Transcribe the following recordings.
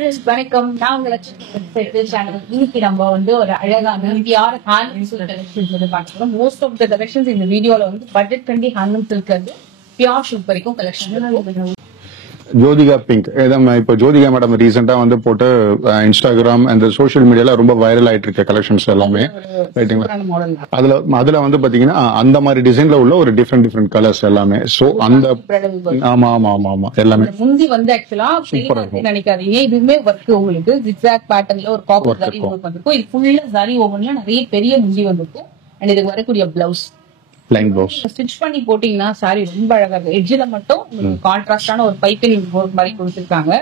வணக்கம். நான் உங்க சேனல். இன்னைக்கு நம்ம வந்து ஒரு அழகான ஹேண்ட்லூம் சில்க் கலெக்ஷன்ஸ் வந்து பார்க்கிறோம். மோஸ்ட் ஆஃப் த கலெக்ஷன்ஸ் இந்த வீடியோல வந்து பட்ஜெட் ஃப்ரெண்ட்லி ஹேண்ட்லூம் சில்க் வந்து பியூர் சில்க் வரைக்கும் கலெக்ஷன். ஜோதிகா பிங்க் இப்ப ஜோதிகா மேடம் ரீசெண்டா வந்து போட்டு இன்ஸ்டாகிராம் அந்த சோசியல் மீடியால ரொம்ப வைரல் ஆயிட்டு இருக்க கலெக்ஷன்ஸ் எல்லாமே அதுல வந்து பாத்தீங்கன்னா அந்த மாதிரி டிசைன்ல உள்ள ஒரு டிஃப்ரெண்ட் கலர்ஸ் எல்லாமே. சோ அந்த ஆமா ஆமா ஆமா ஆமா எல்லாமே முந்தி வந்து ஆக்சுவலா நினைக்காதீங்க, இதுவுமே ஒர்க் உங்களுக்கு ஜிக்ஸாக் பேட்டர்ன்ல ஒரு காப்பர் ஜரி ஒர்க் வந்திருக்கும். இது ஃபுல்லா ஜரி ஓவன்ல நிறைய பெரிய முந்தி வந்திருக்கும். அண்ட் இதுக்கு வரக்கூடிய பிளவுஸ் லைன் ப்ளவுஸ் ஸ்டிச் பண்ணி போட்டீங்கன்னா சாரி ரொம்ப அழகா இருக்கு. எட்ஜ்ல மட்டும் கான்ட்ராஸ்டான ஒரு பைப்பிங் போர்ட் மாதிரி கொடுத்துருக்காங்க.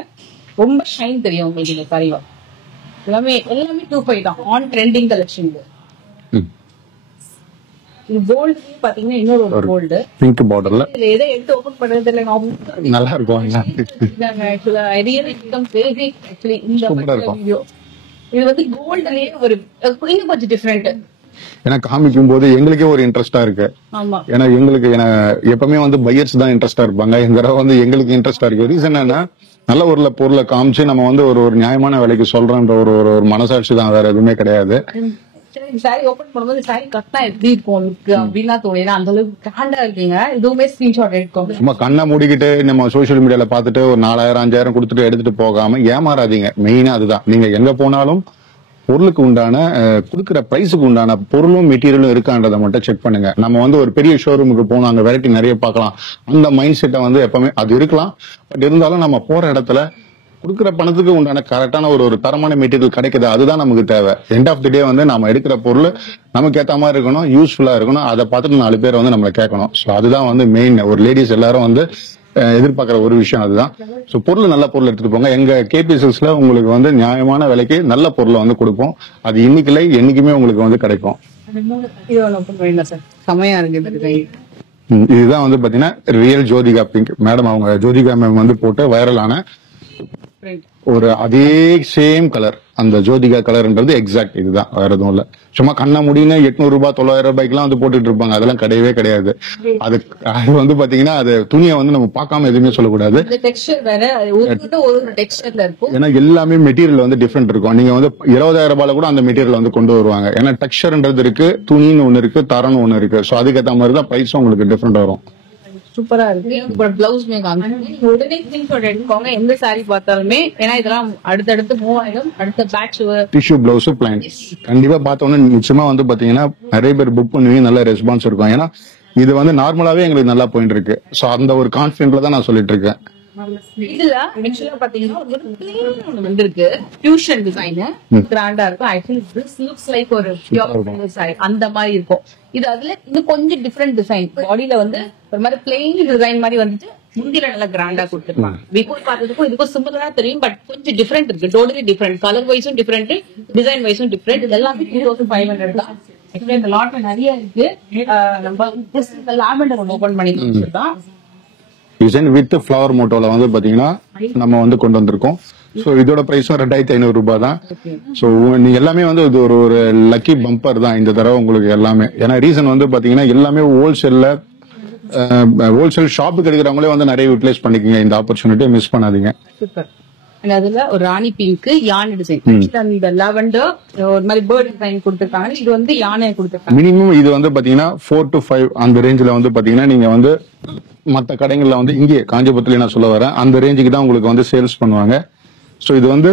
ரொம்ப ஷைன் தெரியும் உங்களுக்கு இந்த சாரில. எல்லாமே 2.5 தான். On trending collection. இது கோல்டு பாத்தீங்கன்னா இன்னொரு ஒரு கோல்டு பிங்க் பார்டர்ல இதுல எதை எடுத்து ஓபன் பண்றது இல்ல. நல்லா இருக்கும். இது வந்து கோல்ட்லயே ஒரு இன்னும் கொஞ்சம் டிஃபரெண்ட். ஏன்னா காமிக்கும் போது எங்களுக்கே ஒரு இன்ட்ரெஸ்டா இருக்கு. ஏன்னா எங்களுக்கு எப்பவுமே வந்து பையர்ஸ் தான் இன்ட்ரெஸ்டா இருப்பாங்க. இந்த தடவை வந்து எங்களுக்கு இன்ட்ரெஸ்டா இருக்கு. ரீசன் என்னன்னா நல்ல ஒரு பொருளை காமிச்சு நம்ம வந்து ஒரு நியாயமான விலைக்கு சொல்றோன்ற ஒரு மனசாட்சி தான், வேற எதுவுமே கிடையாது. சாரி ஓபன் பண்ணும்போது சாரி கட்டா எப்படி இருக்கும் அப்படின்னா தோணுது. அந்த அளவுக்கு கிராண்டா இருக்குங்க. இதுவுமே ஸ்கிரீன்ஷாட் எடுக்கோங்க. சும்மா கண்ணை மூடிக்கிட்டு நம்ம சோசியல் மீடியால பாத்துட்டு ஒரு 4000 5000 கொடுத்துட்டு எடுத்துட்டு போகாம ஏமாறாதீங்க. மெயினா அதுதான். நீங்க எங்க போனாலும் பொருளுக்கு உண்டான கொடுக்குற பிரைஸுக்கு உண்டான பொருளும் மெட்டீரியலும் இருக்கான்றதை மட்டும் செக் பண்ணுங்க. நம்ம வந்து ஒரு பெரிய ஷோரூமுக்கு போனோம், அங்க வெரைட்டி நிறைய பார்க்கலாம். அந்த மைண்ட் செட்டை வந்து எப்பவுமே அது இருக்கலாம். பட் இருந்தாலும் நம்ம போற இடத்துல கொடுக்குற பணத்துக்கு உண்டான கரெக்டான ஒரு தரமான மெட்டீரியல் கிடைக்குது, அதுதான் நமக்கு தேவை. எண்ட் ஆஃப் தி டே வந்து நம்ம எடுக்கிற பொருள் நமக்கு ஏற்ற மாதிரி இருக்கணும், யூஸ்ஃபுல்லா இருக்கணும். அதை பார்த்துட்டு 4 பேர் வந்து நம்மளை கேட்கணும். ஸோ அதுதான் வந்து மெயின். ஒரு லேடிஸ் எல்லாரும் வந்து எதிர்பார்க்கிற ஒரு விஷயம் அதுதான். சோ பொருள் நல்ல பொருள் எடுத்துட்டு போங்க. எங்க கேபிஎஸ்ல உங்களுக்கு வந்து நியாயமான விலைக்கு நல்ல பொருளை வந்து கொடுப்போம். அது இன்னைக்கு இல்லை, என்னைக்குமே உங்களுக்கு வந்து கிடைக்கும். இதுதான் வந்து பாத்தீங்கன்னா ரியல் ஜோதிகா பிங்க். மேடம் அவங்க ஜோதிகா மேம் வந்து போட்டு வைரலான ஒரு அதே சேம் கலர். அந்த ஜோதிகா கலர்ன்றது எக்ஸாக்ட் இதுதான், வேற எதுவும் இல்ல. சும்மா கண்ண முடின்னு 800 ரூபாய் 900 ரூபாய்க்குலாம் வந்து போட்டுட்டு இருப்பாங்க. அதெல்லாம் கிடையவே கிடையாது. அது வந்து பாத்தீங்கன்னா அது துணியை வந்து நம்ம பார்க்காம எதுவுமே சொல்லக்கூடாது. ஏன்னா எல்லாமே மெட்டீரியல் வந்து டிஃப்ரெண்ட் இருக்கும். நீங்க வந்து 20,000 ரூபாயில கூட அந்த மெட்டீரியல் வந்து கொண்டு வருவாங்க. ஏன்னா டெக்ஸ்சர்ன்றது இருக்கு, துணின்னு ஒண்ணு இருக்கு, தரம்னு ஒண்ணு இருக்கு. சோ அதுக்கேற்ற மாதிரி தான் பிரைஸும் உங்களுக்கு டிஃப்ரெண்ட் வரும். சூப்பரா இருக்கு. பிளவுஸ்மே உடனே ஸ்கிரீன்ஷாட் எடுத்துக்கோங்க எந்த சாரி பார்த்தாலுமே. ஏன்னா இதெல்லாம் அடுத்தடுத்து மூவ் ஆயிடும். அடுத்த பேட்ச் டிஷ்யூ பிளவுஸ் பிளான் கண்டிப்பா பார்த்தோன்னே நிச்சயமா வந்து பாத்தீங்கன்னா நிறைய பேர் புக் பண்ணுவீங்க, நல்ல ரெஸ்பான்ஸ் இருக்கும். ஏன்னா இது வந்து நார்மலாவே எங்களுக்கு நல்லா போயிட்டு இருக்கு. சோ அந்த ஒரு கான்பிடென்ட்ல தான் நான் சொல்லிட்டு இருக்கேன். இதுல ஆக்சுவலா பாத்தீங்கன்னா ஒரு பிளேன் ஒன்னு வந்திருக்கு. ஃபியூஷன் டிசைன் கிராண்டா இருக்கும். ஆக்சுவலி திஸ் லுக்ஸ் லைக் ஒரு பியூர் சாரி அந்த மாதிரி இருக்கும். இது அதுல இன்னும் கொஞ்சம் டிஃபரெண்ட் டிசைன். பாடியில வந்து ஒரு மாதிரி பிளெயின் டிசைன் மாதிரி வந்துட்டு முந்தில நல்லா கிராண்டா கொடுத்துருப்பாங்க. பிஃபோர் பார்த்ததுக்கும் இதுக்கும் சிம்பிளா தெரியும். பட் கொஞ்சம் டிஃபரெண்ட் இருக்கு. Totally different. கலர் வைஸும் டிஃபரெண்ட், டிசைன் வைஸும் டிஃபரெண்ட். இது எல்லாமே 2500 தான். ஆக்சுவலி இந்த லாட்ல நிறைய இருக்கு. நம்ம லாவெண்டர் ஓபன் பண்ணி கொடுத்துருக்கோம். டிசைன் வித் ஃபிளவர் மோட்டோல வந்து பாத்தீங்கன்னா நம்ம வந்து கொண்டு வந்திருக்கோம். சோ இதோட பிரைஸும் 2500 ரூபாய் தான். சோ நீங்க எல்லாமே வந்து இது ஒரு லக்கி பம்பர் தான் இந்த தடவை உங்களுக்கு எல்லாமே. ஏன்னா ரீசன் வந்து பாத்தீங்கன்னா எல்லாமே ஹோல்சேல் ஷாப்புக்கு எடுக்கிறவங்களே வந்து நிறைய யூட்டிலைஸ் பண்ணிக்கோங்க. இந்த ஆப்பர்ச்சுனிட்டியை மிஸ் பண்ணாதீங்க. சூப்பர். அதுல ஒரு ராணி பிங்க் யானை டிசைன். இந்த லாவெண்டர் ஒரு மாதிரி பேர்ட் டிசைன் கொடுத்திருக்காங்க. இது வந்து யானை கொடுத்திருக்காங்க. மினிமம் இது வந்து பாத்தீங்கன்னா 4 to 5 அந்த ரேஞ்சில வந்து பாத்தீங்கன்னா நீங்க வந்து மற்ற கடைகள்ல வந்து இங்கே காஞ்சிபுரத்துல நான் சொல்ல வரேன் அந்த ரேஞ்சுக்கு தான் உங்களுக்கு வந்து சேல்ஸ் பண்ணுவாங்க. சோ இது வந்து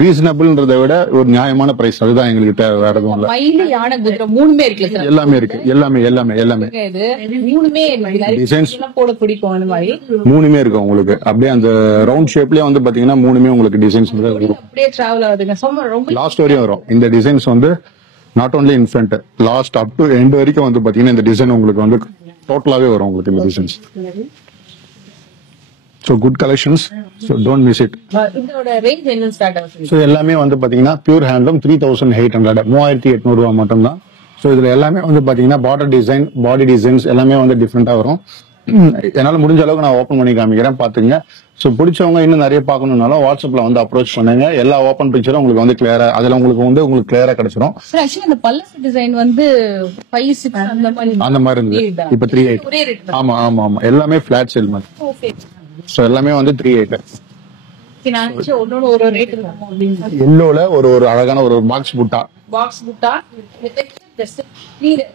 ரீசனபிள்ன்றதை விட ஒரு நியாயமான பிரைஸ். அதுதான் எங்களுக்கு தேவை, வேற எதுவும் இல்ல. மயில் யானை குதிரை மூணுமே இருக்கு. எல்லாமே இருக்கு. எல்லாமே மூணுமே டிசைன்ஸ் போட பிடிக்கும். அந்த மாதிரி மூணுமே இருக்கு உங்களுக்கு. அப்படியே அந்த ரவுண்ட் ஷேப்லயே வந்து பாத்தீங்கன்னா மூணுமே உங்களுக்கு டிசைன்ஸ் வரும். அப்படியே டிராவல் ஆகுதுங்க. ரொம்ப லாஸ்ட் வரையும் வரும் இந்த டிசைன்ஸ் வந்து. Not only in front, last up to end வரைக்கும் வந்து பாத்தீங்கன்னா இந்த டிசைன் உங்களுக்கு வந்து டோட்டலாவே வரும் உங்களுக்கு இந்த designs. So good collections, so don't miss it. இதோட ரேஞ்ச் என்ன ஸ்டார்ட் ஆகுது? So எல்லாமே வந்து பாத்தீங்கன்னா பியூர் ஹேண்ட்லூம் 3800 3800 ரூபாய் மட்டும் தான். So இதுல எல்லாமே வந்து பாத்தீங்கன்னா பார்டர் டிசைன், பாடி டிசைன்ஸ் எல்லாமே வந்து டிஃபரெண்டா வரும். என்னால முடிஞ்ச அளவுக்கு நான் ஓபன் பண்ணி காமிக்கிறேன், பாத்துங்க. சோ பிடிச்சவங்க இன்னும் நிறைய பாக்கணும்னாலும் வாட்ஸ்அப்ல வந்து அப்ரோச் பண்ணுங்க. எல்லா ஓபன் பிக்சரும் உங்களுக்கு வந்து கிளியரா அதுல உங்களுக்கு கிளியரா கிடைச்சிடும். ஆக்சுவலி அந்த பல்லஸ் டிசைன் வந்து 5 6 அந்த மாதிரி இருந்து இப்ப 38. ஆமா ஆமா ஆமா எல்லாமே பிளாட் சேல் மாதிரி. ஓகே. சோ எல்லாமே வந்து 38. நான் நினைச்சேன் ஒன்னொன்னு ஒரு ரேட் இருக்கும் அப்படின்னு. எல்லோல ஒரு ஒரு அழகான ஒரு பாக்ஸ் புட்டா. பாக்ஸ் புட்டா ஜஸ்ட்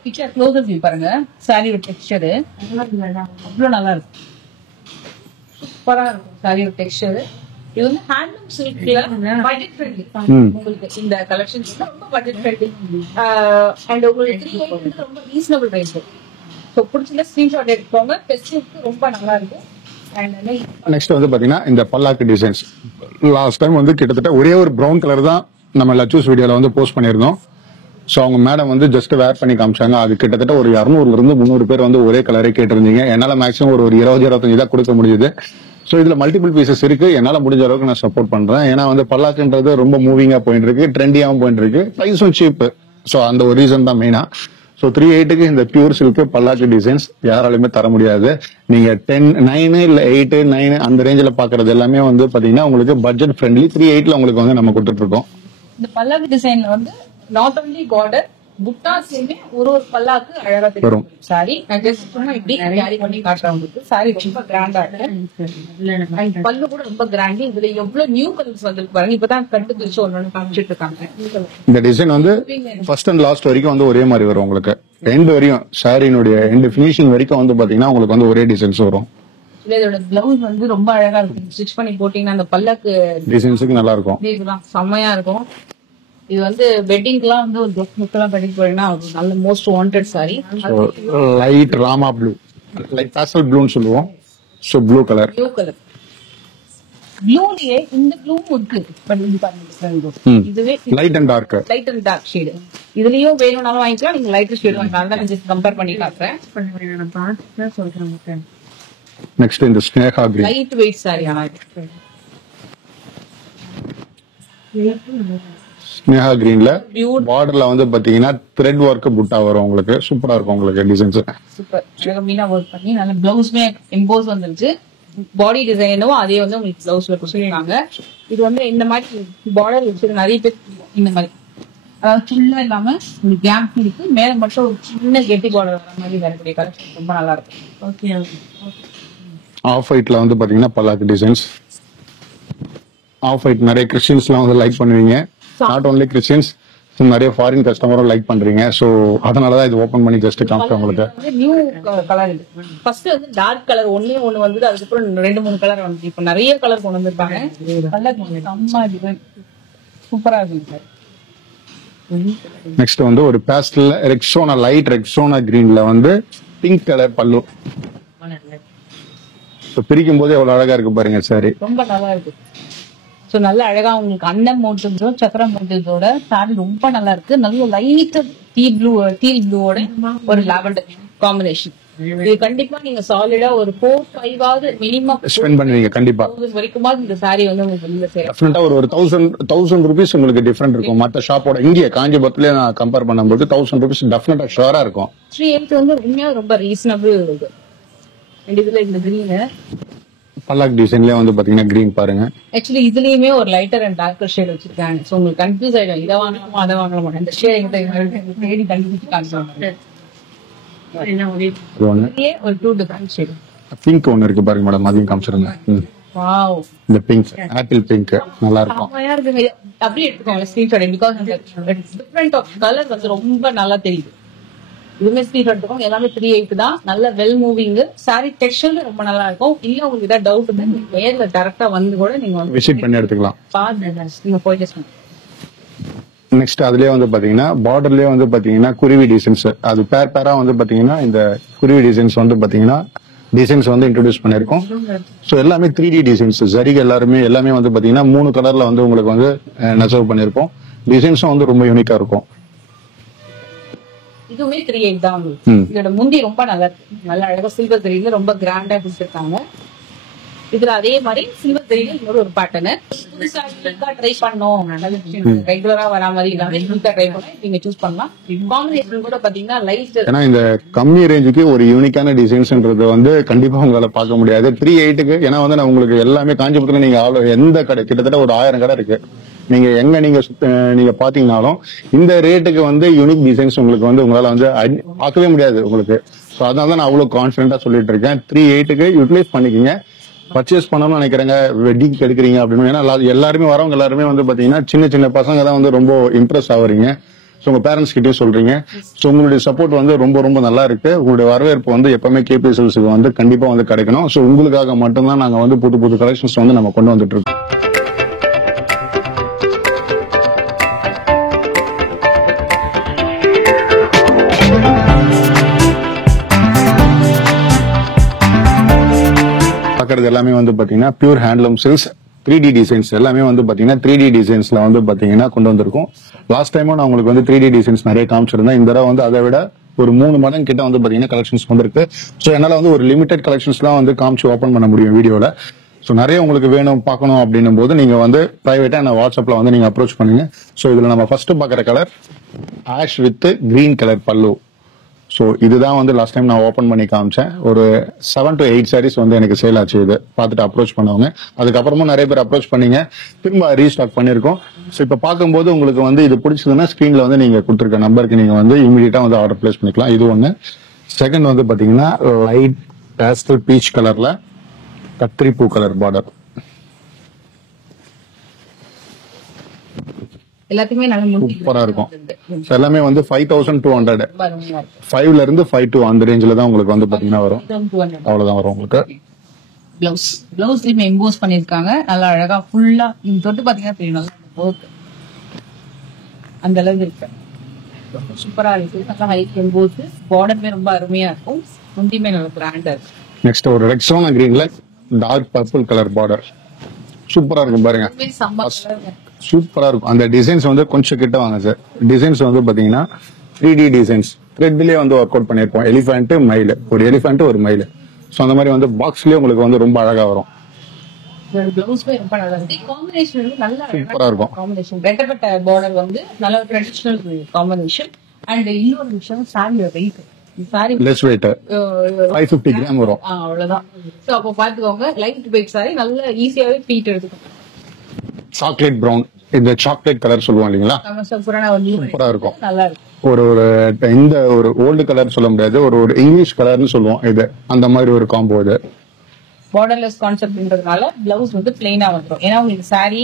பிக்சர் க்ளோசர் வியூ பாருங்க. சாரியோட டெக்ஸ்சர் அவ்வளவு நல்லா இருக்கும், சூப்பரா இருக்கும் சாரியோட டெக்ஸ்சர். இது வந்து ஹேண்ட்லூம் சில்க்ல பட்ஜெட் ஃப்ரெண்ட்லி. உங்களுக்கு இந்த கலெக்ஷன்ஸ் ரொம்ப பட்ஜெட் ஃப்ரெண்ட்லி அண்ட் உங்களுக்கு 380 ரொம்ப ரீசனபிள் பிரைஸ். ஸோ பிடிச்சிருந்தா ஸ்கிரீன்ஷாட் எடுத்துக்கோங்க. ஃபெஸ்டிவலுக்கு ரொம்ப நல்லா இருக்கும். நெக்ஸ்ட் வந்து பாத்தீங்கன்னா இந்த பல்லாக்கு டிசைன்ஸ். லாஸ்ட் டைம் வந்து கிட்டத்தட்ட ஒரே ஒரு பிரவுன் கலர் தான் நம்ம லச்சூஸ் வீடியோல வந்து போஸ்ட் பண்ணியிருந்தோம். ஸோ அவங்க மேடம் வந்து ஜஸ்ட் வேர் பண்ணி காமிச்சாங்க. அது கிட்டத்தட்ட ஒரு 200 இருந்து 300 பேர் வந்து ஒரே கலரே கேட்டிருந்தீங்க. என்னால மேக்ஸிமம் ஒரு 20-25 தான் கொடுக்க முடியுது. ஸோ இதுல மல்டிபிள் பீசஸ் இருக்கு. என்னால முடிஞ்ச அளவுக்கு நான் சப்போர்ட் பண்றேன். ஏன்னா வந்து பல்லாக்குன்றது ரொம்ப மூவிங்கா போயிட்டு இருக்கு, ட்ரெண்டியாவும் போயிட்டு இருக்கு, பிரைஸும் சீப். ஸோ அந்த ஒரு ரீசன் தான் மெயினா. ஸோ 380க்கு இந்த பியூர் சில்க் பல்லாக்கு டிசைன்ஸ் யாராலுமே தர முடியாது. நீங்க 10, 9 இல்ல 8, 9 அந்த ரேஞ்சில பாக்குறது எல்லாமே வந்து பாத்தீங்கன்னா உங்களுக்கு பட்ஜெட் ஃப்ரெண்ட்லி. 380ல உங்களுக்கு வந்து நம்ம கொடுத்துட்டு இருக்கோம். இந்த பல்லாக்கு டிசைன்ல வந்து நாட் ஒன்லி பார்டர் புட்டாஸ்லயுமே ஒரு பல்லாக்கு அழகா தெரியும். சாரி நான் ஜஸ்ட் சும்மா இப்படி கேரி பண்ணி காட்டுறேன் உங்களுக்கு. சாரி ரொம்ப கிராண்டா இருக்கு, பல்லு கூட ரொம்ப கிராண்ட். இதுல எவ்வளவு நியூ கலர்ஸ் வந்திருக்கு பாருங்க. இப்பதான் கட்டு பிரிச்சு ஒன்னு காமிச்சிட்டு இருக்காங்க. இந்த டிசைன் வந்து ஃபர்ஸ்ட் அண்ட் லாஸ்ட் வரைக்கும் வந்து ஒரே மாதிரி வரும் உங்களுக்கு. எண்ட் வரையும் சாரினுடைய எண்ட் பினிஷிங் வரைக்கும் வந்து பாத்தீங்கன்னா உங்களுக்கு வந்து ஒரே டிசைன்ஸ் வரும். இதோட பிளவுஸ் வந்து ரொம்ப அழகா இருக்கும். ஸ்டிச் பண்ணி போட்டீங்கன்னா அந்த பல்லாக்கு டிசைன்ஸுக்கு நல்லா இருக்கும், செம்மையா இருக்கும். இது வந்து வெட்டிங்க்குலாம் வந்து ஒரு கெஸ்ட் புக்கெல்லாம் பண்ணிட்டு போறீங்கன்னா நல்ல most wanted sari. Light Rama blue, light pastel ப்ளூன்னு சொல்லுவோம். சோ ப்ளூ கலர், ப்ளூலயே இந்த ப்ளூ இருக்கு. பட் இது பாருங்க, இதுவே லைட் அண்ட் டார்க் ஷேட். இதுலயும் வேணும்னாலும் வாங்கிக்கலாம், நீங்க லைட்டர் ஷேட் வாங்கிக்கலாம். நான் ஜஸ்ட் கம்பேர் பண்ணி காட்டுறேன். நெக்ஸ்ட் இந்த Sneha green, light weight sorry. ஆனா ஸ்னேகா கிரீன்ல பார்டர்ல வந்து பாத்தீங்கன்னா த்ரெட் ஒர்க் புட்டா வரும் உங்களுக்கு. சூப்பரா இருக்கும் உங்களுக்கு டிசைன்ஸ். சூப்பர் மீனா ஒர்க் பண்ணி நல்ல பிளவுஸ்மே எம்போஸ் வந்துருச்சு. பாடி டிசைனும் அதே வந்து உங்களுக்கு பிளவுஸ்ல கொடுத்துருக்காங்க. இது வந்து இந்த மாதிரி பார்டர் வச்சு நிறைய பேர் இந்த மாதிரி, அதாவது ஃபுல்லா இல்லாம ஒரு கேப் இருக்கு, மேல மட்டும் ஒரு சின்ன கெட்டி பார்டர் வர மாதிரி வரக்கூடிய கலெக்ஷன் ரொம்ப நல்லா இருக்கும். ஓகே, ஆஃப் ஒயிட்ல வந்து பாத்தீங்கன்னா பல்லாக்கு டிசைன்ஸ். ஆஃப் ஒயிட் நிறைய கிறிஸ்டியன்ஸ்லாம் வந்து லைக் பண்ணுவீங்க. நாட் ஓன்லி கிறிஸ்டியன்ஸ், நிறைய ஃபாரின் கஸ்டமரும் லைக் பண்றீங்க. சோ அதனாலதான் இது ஓபன் பண்ணி ஜஸ்ட் காமிச்சேன் உங்களுக்கு. நியூ கலர் இது. ஃபர்ஸ்ட் வந்து டார்க் கலர் ஒண்ணே ஒண்ணு வந்து, அதுக்கப்புறம் 2-3 கலர் வந்து இப்ப நிறைய கலர் கொண்டு வந்திருக்காங்க. சூப்பரா இருக்கு சார். நெக்ஸ்ட் வந்து ஒரு பேஸ்டல் ரெக்ஸோனா, லைட் ரெக்ஸோனா கிரீன்ல வந்து பிங்க் கலர் பல்லு. பிரிக்கும் போது எவ்வளவு அழகா இருக்கு பாருங்க சாரி. ரொம்ப நல்லா இருக்கு. சோ நல்ல அழகா உங்களுக்கு அன்னம் மோட்டிவ்ஸோ சக்கரம் மோட்டிவ்ஸோட சாரி ரொம்ப நல்லா இருக்கு. நல்ல லைட் டீல் ப்ளூவோட ஒரு லாவெண்டர் காம்பினேஷன். இது கண்டிப்பா நீங்க சாலிடா ஒரு 4-5 மினிமம் ஸ்பெண்ட் பண்ணுவீங்க. கண்டிப்பா வரைக்கும் இந்த சாரி வந்து உங்களுக்கு வெளியில சேரும். டெஃபினட்டா ஒரு 1000 ரூபீஸ் உங்களுக்கு டிஃபரெண்ட் இருக்கும் மத்த ஷாப்போட. இங்கே காஞ்சிபுரத்துல நான் கம்பேர் பண்ணும்போது 1000 ரூபீஸ் டெஃபினட்டா ஷூரா இருக்கும். 380 வந்து உண்மையா ரொம்ப ரீசனபிள் இருக்கு. இதுல இந்த கிரீன் பல்லாக் டிசைன்லயே வந்து பாத்தீங்கன்னா கிரீன் பாருங்க. ஆக்சுவலி இதுலயுமே ஒரு லைட்டர் அண்ட் டார்க்கர் ஷேட் வச்சிருக்காங்க. சோ உங்களுக்கு கன்ஃபியூஸ் ஆயிடும், இதை வாங்கலாமா அதை வாங்கலாமா. இந்த ஷேட் எங்க தேடி கண்டுபிடிச்சு காமிச்சாங்க. ஒரு 2 டிஃபரண்ட் ஷேட். பிங்க் ஒன்னு இருக்கு பாருங்க மேடம், அதையும் காமிச்சிருங்க. வாவ், இந்த பிங்க் ஆப்பிள் பிங்க் நல்லா இருக்கும். அப்படியே எடுத்துக்கோங்க ஸ்கிரீன்ஷாட். பிகாஸ் அந்த டிஃபரண்ட் ஆஃப் கலர் வந்து ரொம்ப நல்லா தெரியுது. இதுவுமே ஸ்கிரீன்ஷாட் எடுத்துக்கோங்க. எல்லாமே 380 தான். நல்ல வெல் மூவிங் சாரி. டெக்ஸ்சர் ரொம்ப நல்லா இருக்கும். இல்ல உங்களுக்கு ஏதாவது டவுட் இருந்தா நேர்ல டைரக்டா வந்து கூட நீங்க விசிட் பண்ணி எடுத்துக்கலாம். நீங்க போயிட்டு நெக்ஸ்ட் அதுலயே வந்து பாத்தீங்கன்னா பார்டர்லயே வந்து பாத்தீங்கன்னா குருவி டிசைன்ஸ். அது பேரா வந்து பாத்தீங்கன்னா இந்த குருவி டிசைன்ஸ் வந்து பாத்தீங்கன்னா டிசைன்ஸ் வந்து இன்ட்ரோடியூஸ் பண்ணிருக்கோம். சோ எல்லாமே 3D டிசைன்ஸ். சரிக எல்லாமே வந்து பாத்தீங்கன்னா 3 கலர்ல வந்து உங்களுக்கு வந்து நெசவு பண்ணிருக்கோம். டிசைன்ஸும் வந்து ரொம்ப யூனிக்கா இருக்கும். இதுவுமே 380 தான். இதோட முந்தி ரொம்ப நல்லா இருக்கு. நல்ல அழகா சில்வர் ஜரியில ரொம்ப கிராண்டா கொடுத்துருக்காங்க. இதுல அதே மாதிரி சில்வர் ஜரியில இன்னொரு ஒரு பேட்டர்ன். புதுசா ட்ரை பண்ணோம், ரெகுலரா வரா மாதிரி இல்லாம ட்ரை பண்ண நீங்க சூஸ் பண்ணலாம். காம்பினேஷன் கூட பாத்தீங்கன்னா லைட். ஏன்னா இந்த கம்மி ரேஞ்சுக்கு ஒரு யூனிக்கான டிசைன்ஸ்ன்றது வந்து கண்டிப்பா உங்களால பார்க்க முடியாது 380க்கு. ஏன்னா வந்து நான் உங்களுக்கு எல்லாமே காஞ்சிபுரத்துல நீங்க எந்த கடை கிட்டத்தட்ட ஒரு 1000 கடை இருக்கு. நீங்க எங்க நீங்க பாத்தீங்கன்னாலும் இந்த ரேட்டுக்கு வந்து யூனிக் டிசைன்ஸ் உங்களுக்கு வந்து உங்களால வந்து பார்க்கவே முடியாது உங்களுக்கு. அதனால தான் நான் அவ்வளவு கான்பிடண்டா சொல்லிட்டு இருக்கேன். 380க்கு யூட்டிலைஸ் பண்ணிக்கீங்க. பர்ச்சேஸ் பண்ணணும்னு நினைக்கிறேங்க, வெட்டிங் எடுக்கிறீங்க அப்படின்னு. ஏன்னா எல்லாருமே வரவங்க எல்லாருமே வந்து பாத்தீங்கன்னா சின்ன சின்ன பசங்க தான் வந்து ரொம்ப இம்ப்ரெஸ் ஆகுறீங்க. ஸோ உங்க பேரண்ட்ஸ் கிட்டயும் சொல்றீங்க. ஸோ உங்களுடைய சப்போர்ட் வந்து ரொம்ப ரொம்ப நல்லா இருக்கு. உங்களுடைய வரவேற்பு வந்து எப்பவுமே கேபி சில்க்ஸுக்கு வந்து கண்டிப்பா வந்து கிடைக்கணும். ஸோ உங்களுக்காக மட்டும்தான் நாங்க வந்து புது புது கலெக்ஷன்ஸ் வந்து நம்ம கொண்டு வந்துட்டு இருக்கோம். பாக்குறது எல்லாமே வந்து பாத்தீங்கன்னா pure handloom silks 3D designs எல்லாமே வந்து பாத்தீங்கன்னா 3D டிசைன்ஸ்ல வந்து பாத்தீங்கன்னா கொண்டு வந்திருக்கும். லாஸ்ட் டைமும் நான் உங்களுக்கு வந்து 3D டிசைன்ஸ் நிறைய காமிச்சிருந்தேன். இந்த தடவை வந்து அதை விட ஒரு 3 மடங்கு கிட்ட வந்து பாத்தீங்கன்னா கலெக்ஷன்ஸ் வந்திருக்கு. ஸோ என்னால வந்து ஒரு லிமிடெட் கலெக்ஷன்ஸ் தான் வந்து காமிச்சு ஓப்பன் பண்ண முடியும் வீடியோல. ஸோ நிறைய உங்களுக்கு வேணும் பார்க்கணும் அப்படின்னும் போது நீங்க வந்து பிரைவேட்டா என்ன வாட்ஸ்அப்ல வந்து நீங்க அப்ரோச் பண்ணுங்க. ஸோ இதுல நம்ம ஃபர்ஸ்ட் பாக்குற colour ash with green colour பல்லு. ஸோ இதுதான் வந்து லாஸ்ட் டைம் நான் ஓப்பன் பண்ணி காமிச்சேன். ஒரு 7 to 8 sarees வந்து எனக்கு சேல் ஆச்சு. இது பார்த்துட்டு அப்ரோச் பண்ணவங்க, அதுக்கப்புறமும் நிறைய பேர் அப்ரோச் பண்ணீங்க, திரும்ப ரீஸ்டாக் பண்ணிருக்கோம். ஸோ இப்போ பார்க்கும்போது உங்களுக்கு வந்து இது பிடிச்சதுன்னா ஸ்கிரீன்ல வந்து நீங்க கொடுத்துருக்க நம்பருக்கு நீங்க வந்து இமீடியட்டா வந்து ஆர்டர் பிளேஸ் பண்ணிக்கலாம். இது ஒண்ணு. செகண்ட் வந்து பாத்தீங்கன்னா லைட் பேஸ்டல் பீச் கலர்ல கத்திரி பூ கலர் பார்டர். எல்லாத்துக்குமே நல்ல சூப்பரா இருக்கும். எல்லாமே வந்து 5200 5ல இருந்து 5 to அந்த ரேஞ்சில தான் உங்களுக்கு வந்து பாத்தீங்கன்னா வரும். அவ்வளவுதான் வரும் உங்களுக்கு. பிளவுஸ்லயுமே எம்போஸ் பண்ணிருக்காங்க நல்லா அழகா ஃபுல்லா. நீங்க தொட்டு பாத்தீங்கன்னா தெரியும் ஒர்க் அந்த அளவுக்கு இருக்கு. சூப்பரா இருக்கு. நல்லா ஹைட் எம்போஸ், பார்டருமே ரொம்ப அருமையா இருக்கும். முந்தியுமே நல்ல பிராண்டா இருக்கு. நெக்ஸ்ட் ஒரு ரெக்ஸோனா கிரீன்ல டார்க் பர்பிள் கலர் பார்டர். சூப்பரா இருக்கும் பாருங்க, சூப்பரா இருக்கும். அந்த டிசைன்ஸ் வந்து கொஞ்சம் கிட்ட வாங்க சார். டிசைன்ஸ் வந்து பாத்தீங்கன்னா 3D டிசைன்ஸ் த்ரெட்லயே வந்து ஒர்க் அவுட் பண்ணிருப்போம். எலிஃபென்ட் மயில், ஒரு எலிஃபென்ட் ஒரு மயில். சோ அந்த மாதிரி வந்து பாக்ஸ்லயே உங்களுக்கு வந்து ரொம்ப அழகா வரும். சூப்பரா இருக்கும். காம்பினேஷன் ரெட்டப்பட்ட பார்டர் வந்து நல்ல ட்ரெடிஷனல் காம்பினேஷன். அண்ட் இன்னொரு விஷயம் சாரியோட weight. Sari less weight 550 gram வரும். அவ்வளவுதான். சோ அப்ப பாத்துக்கோங்க, லைட் வெயிட் சாரி நல்ல ஈஸியாவே ஃபீட் எடுத்துக்கோங்க. சாக்லேட் பிரவுன், இந்த சாக்லேட் கலர் சொல்லுவாங்க இல்லீங்களா, சூப்பரா இருக்கும். நல்லா இருக்கும். ஒரு இந்த ஒரு ஓல்டு கலர் சொல்ல முடியாது, ஒரு இங்கிலீஷ் கலர்னு சொல்லுவோம் இது. அந்த மாதிரி ஒரு காம்போ இது. பார்டர்லெஸ் கான்செப்ட்ன்றதுனால பிளவுஸ் வந்து பிளைனா வந்துடும். ஏன்னா உங்களுக்கு sorry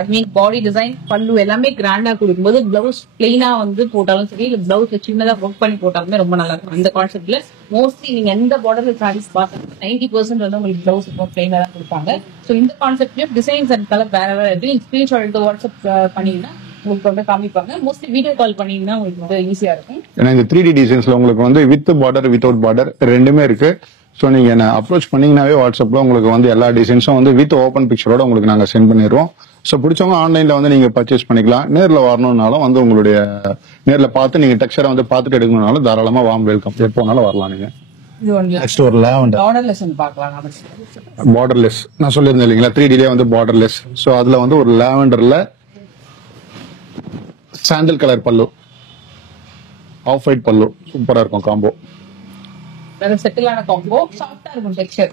I mean body design பல்லு எல்லாமே கிராண்டா கொடுக்கும்போது பிளவுஸ் பிளைனா வந்து போட்டாலும் சரி, இல்ல பிளவுஸ்ல சின்னதா ஒர்க் பண்ணி போட்டாலுமே ரொம்ப நல்லா இருக்கும். அந்த கான்செப்ட்ல மோஸ்ட்லி நீங்க எந்த பார்டர்ல சாரீஸ் பார்த்தாலும் 90% வந்து உங்களுக்கு பிளவுஸ் ரொம்ப பிளைனா தான் கொடுப்பாங்க. ஸோ இந்த கான்செப்ட்லயும் டிசைன்ஸ் அண்ட் கலர் வேற வேற இருக்கு. நீங்க ஸ்கிரீன்ஷாட் எடுத்து வாட்ஸ்அப் பண்ணீங்கன்னா உங்களுக்கு வந்து காமிப்பாங்க. மோஸ்ட்லி வீடியோ கால் பண்ணீங்கன்னா உங்களுக்கு வந்து ஈஸியா இருக்கும். ஏன்னா இந்த 3D டிசைன்ஸ்ல உங்களுக்கு வந்து வித் பார்டர் வித்வுட் பார்டர் ரெண்டுமே இருக்கு. ஸோ நீங்க என்ன அப்ரோச் பண்ணீங்கன்னாவே வாட்ஸ்அப்ல உங்களுக்கு வந்து எல்லா டிசைன்ஸும் வந்து வித் ஓப்பன் பிக்சரோட உங்களுக்கு நாங்க சென்ட் பண்ணிடுவோம். ஸோ பிடிச்சவங்க ஆன்லைன்ல வந்து நீங்க பர்ச்சேஸ் பண்ணிக்கலாம். நேர்ல வரணும்னாலும் வந்து உங்களுடைய நேர்ல பார்த்து நீங்க டெக்ஸ்சரை வந்து பார்த்துட்டு எடுக்கணும்னாலும் தாராளமா வார்ம் வெல்கம், எப்போ வேணாலும் வரலாம். நீங்க நெக்ஸ்ட் ஒரு பார்டர்லெஸ் நான் சொல்லியிருந்தேன் இல்லைங்களா, 3Dலயே வந்து பார்டர்லெஸ். ஸோ அதுல வந்து ஒரு லாவெண்டர்ல சாண்டல் கலர் பல்லு, ஆஃப் ஒயிட் பல்லு, சூப்பரா இருக்கும் காம்போ. செட்டிலான காம்போ, சாஃப்டா இருக்கும் டெக்ஸ்சர்.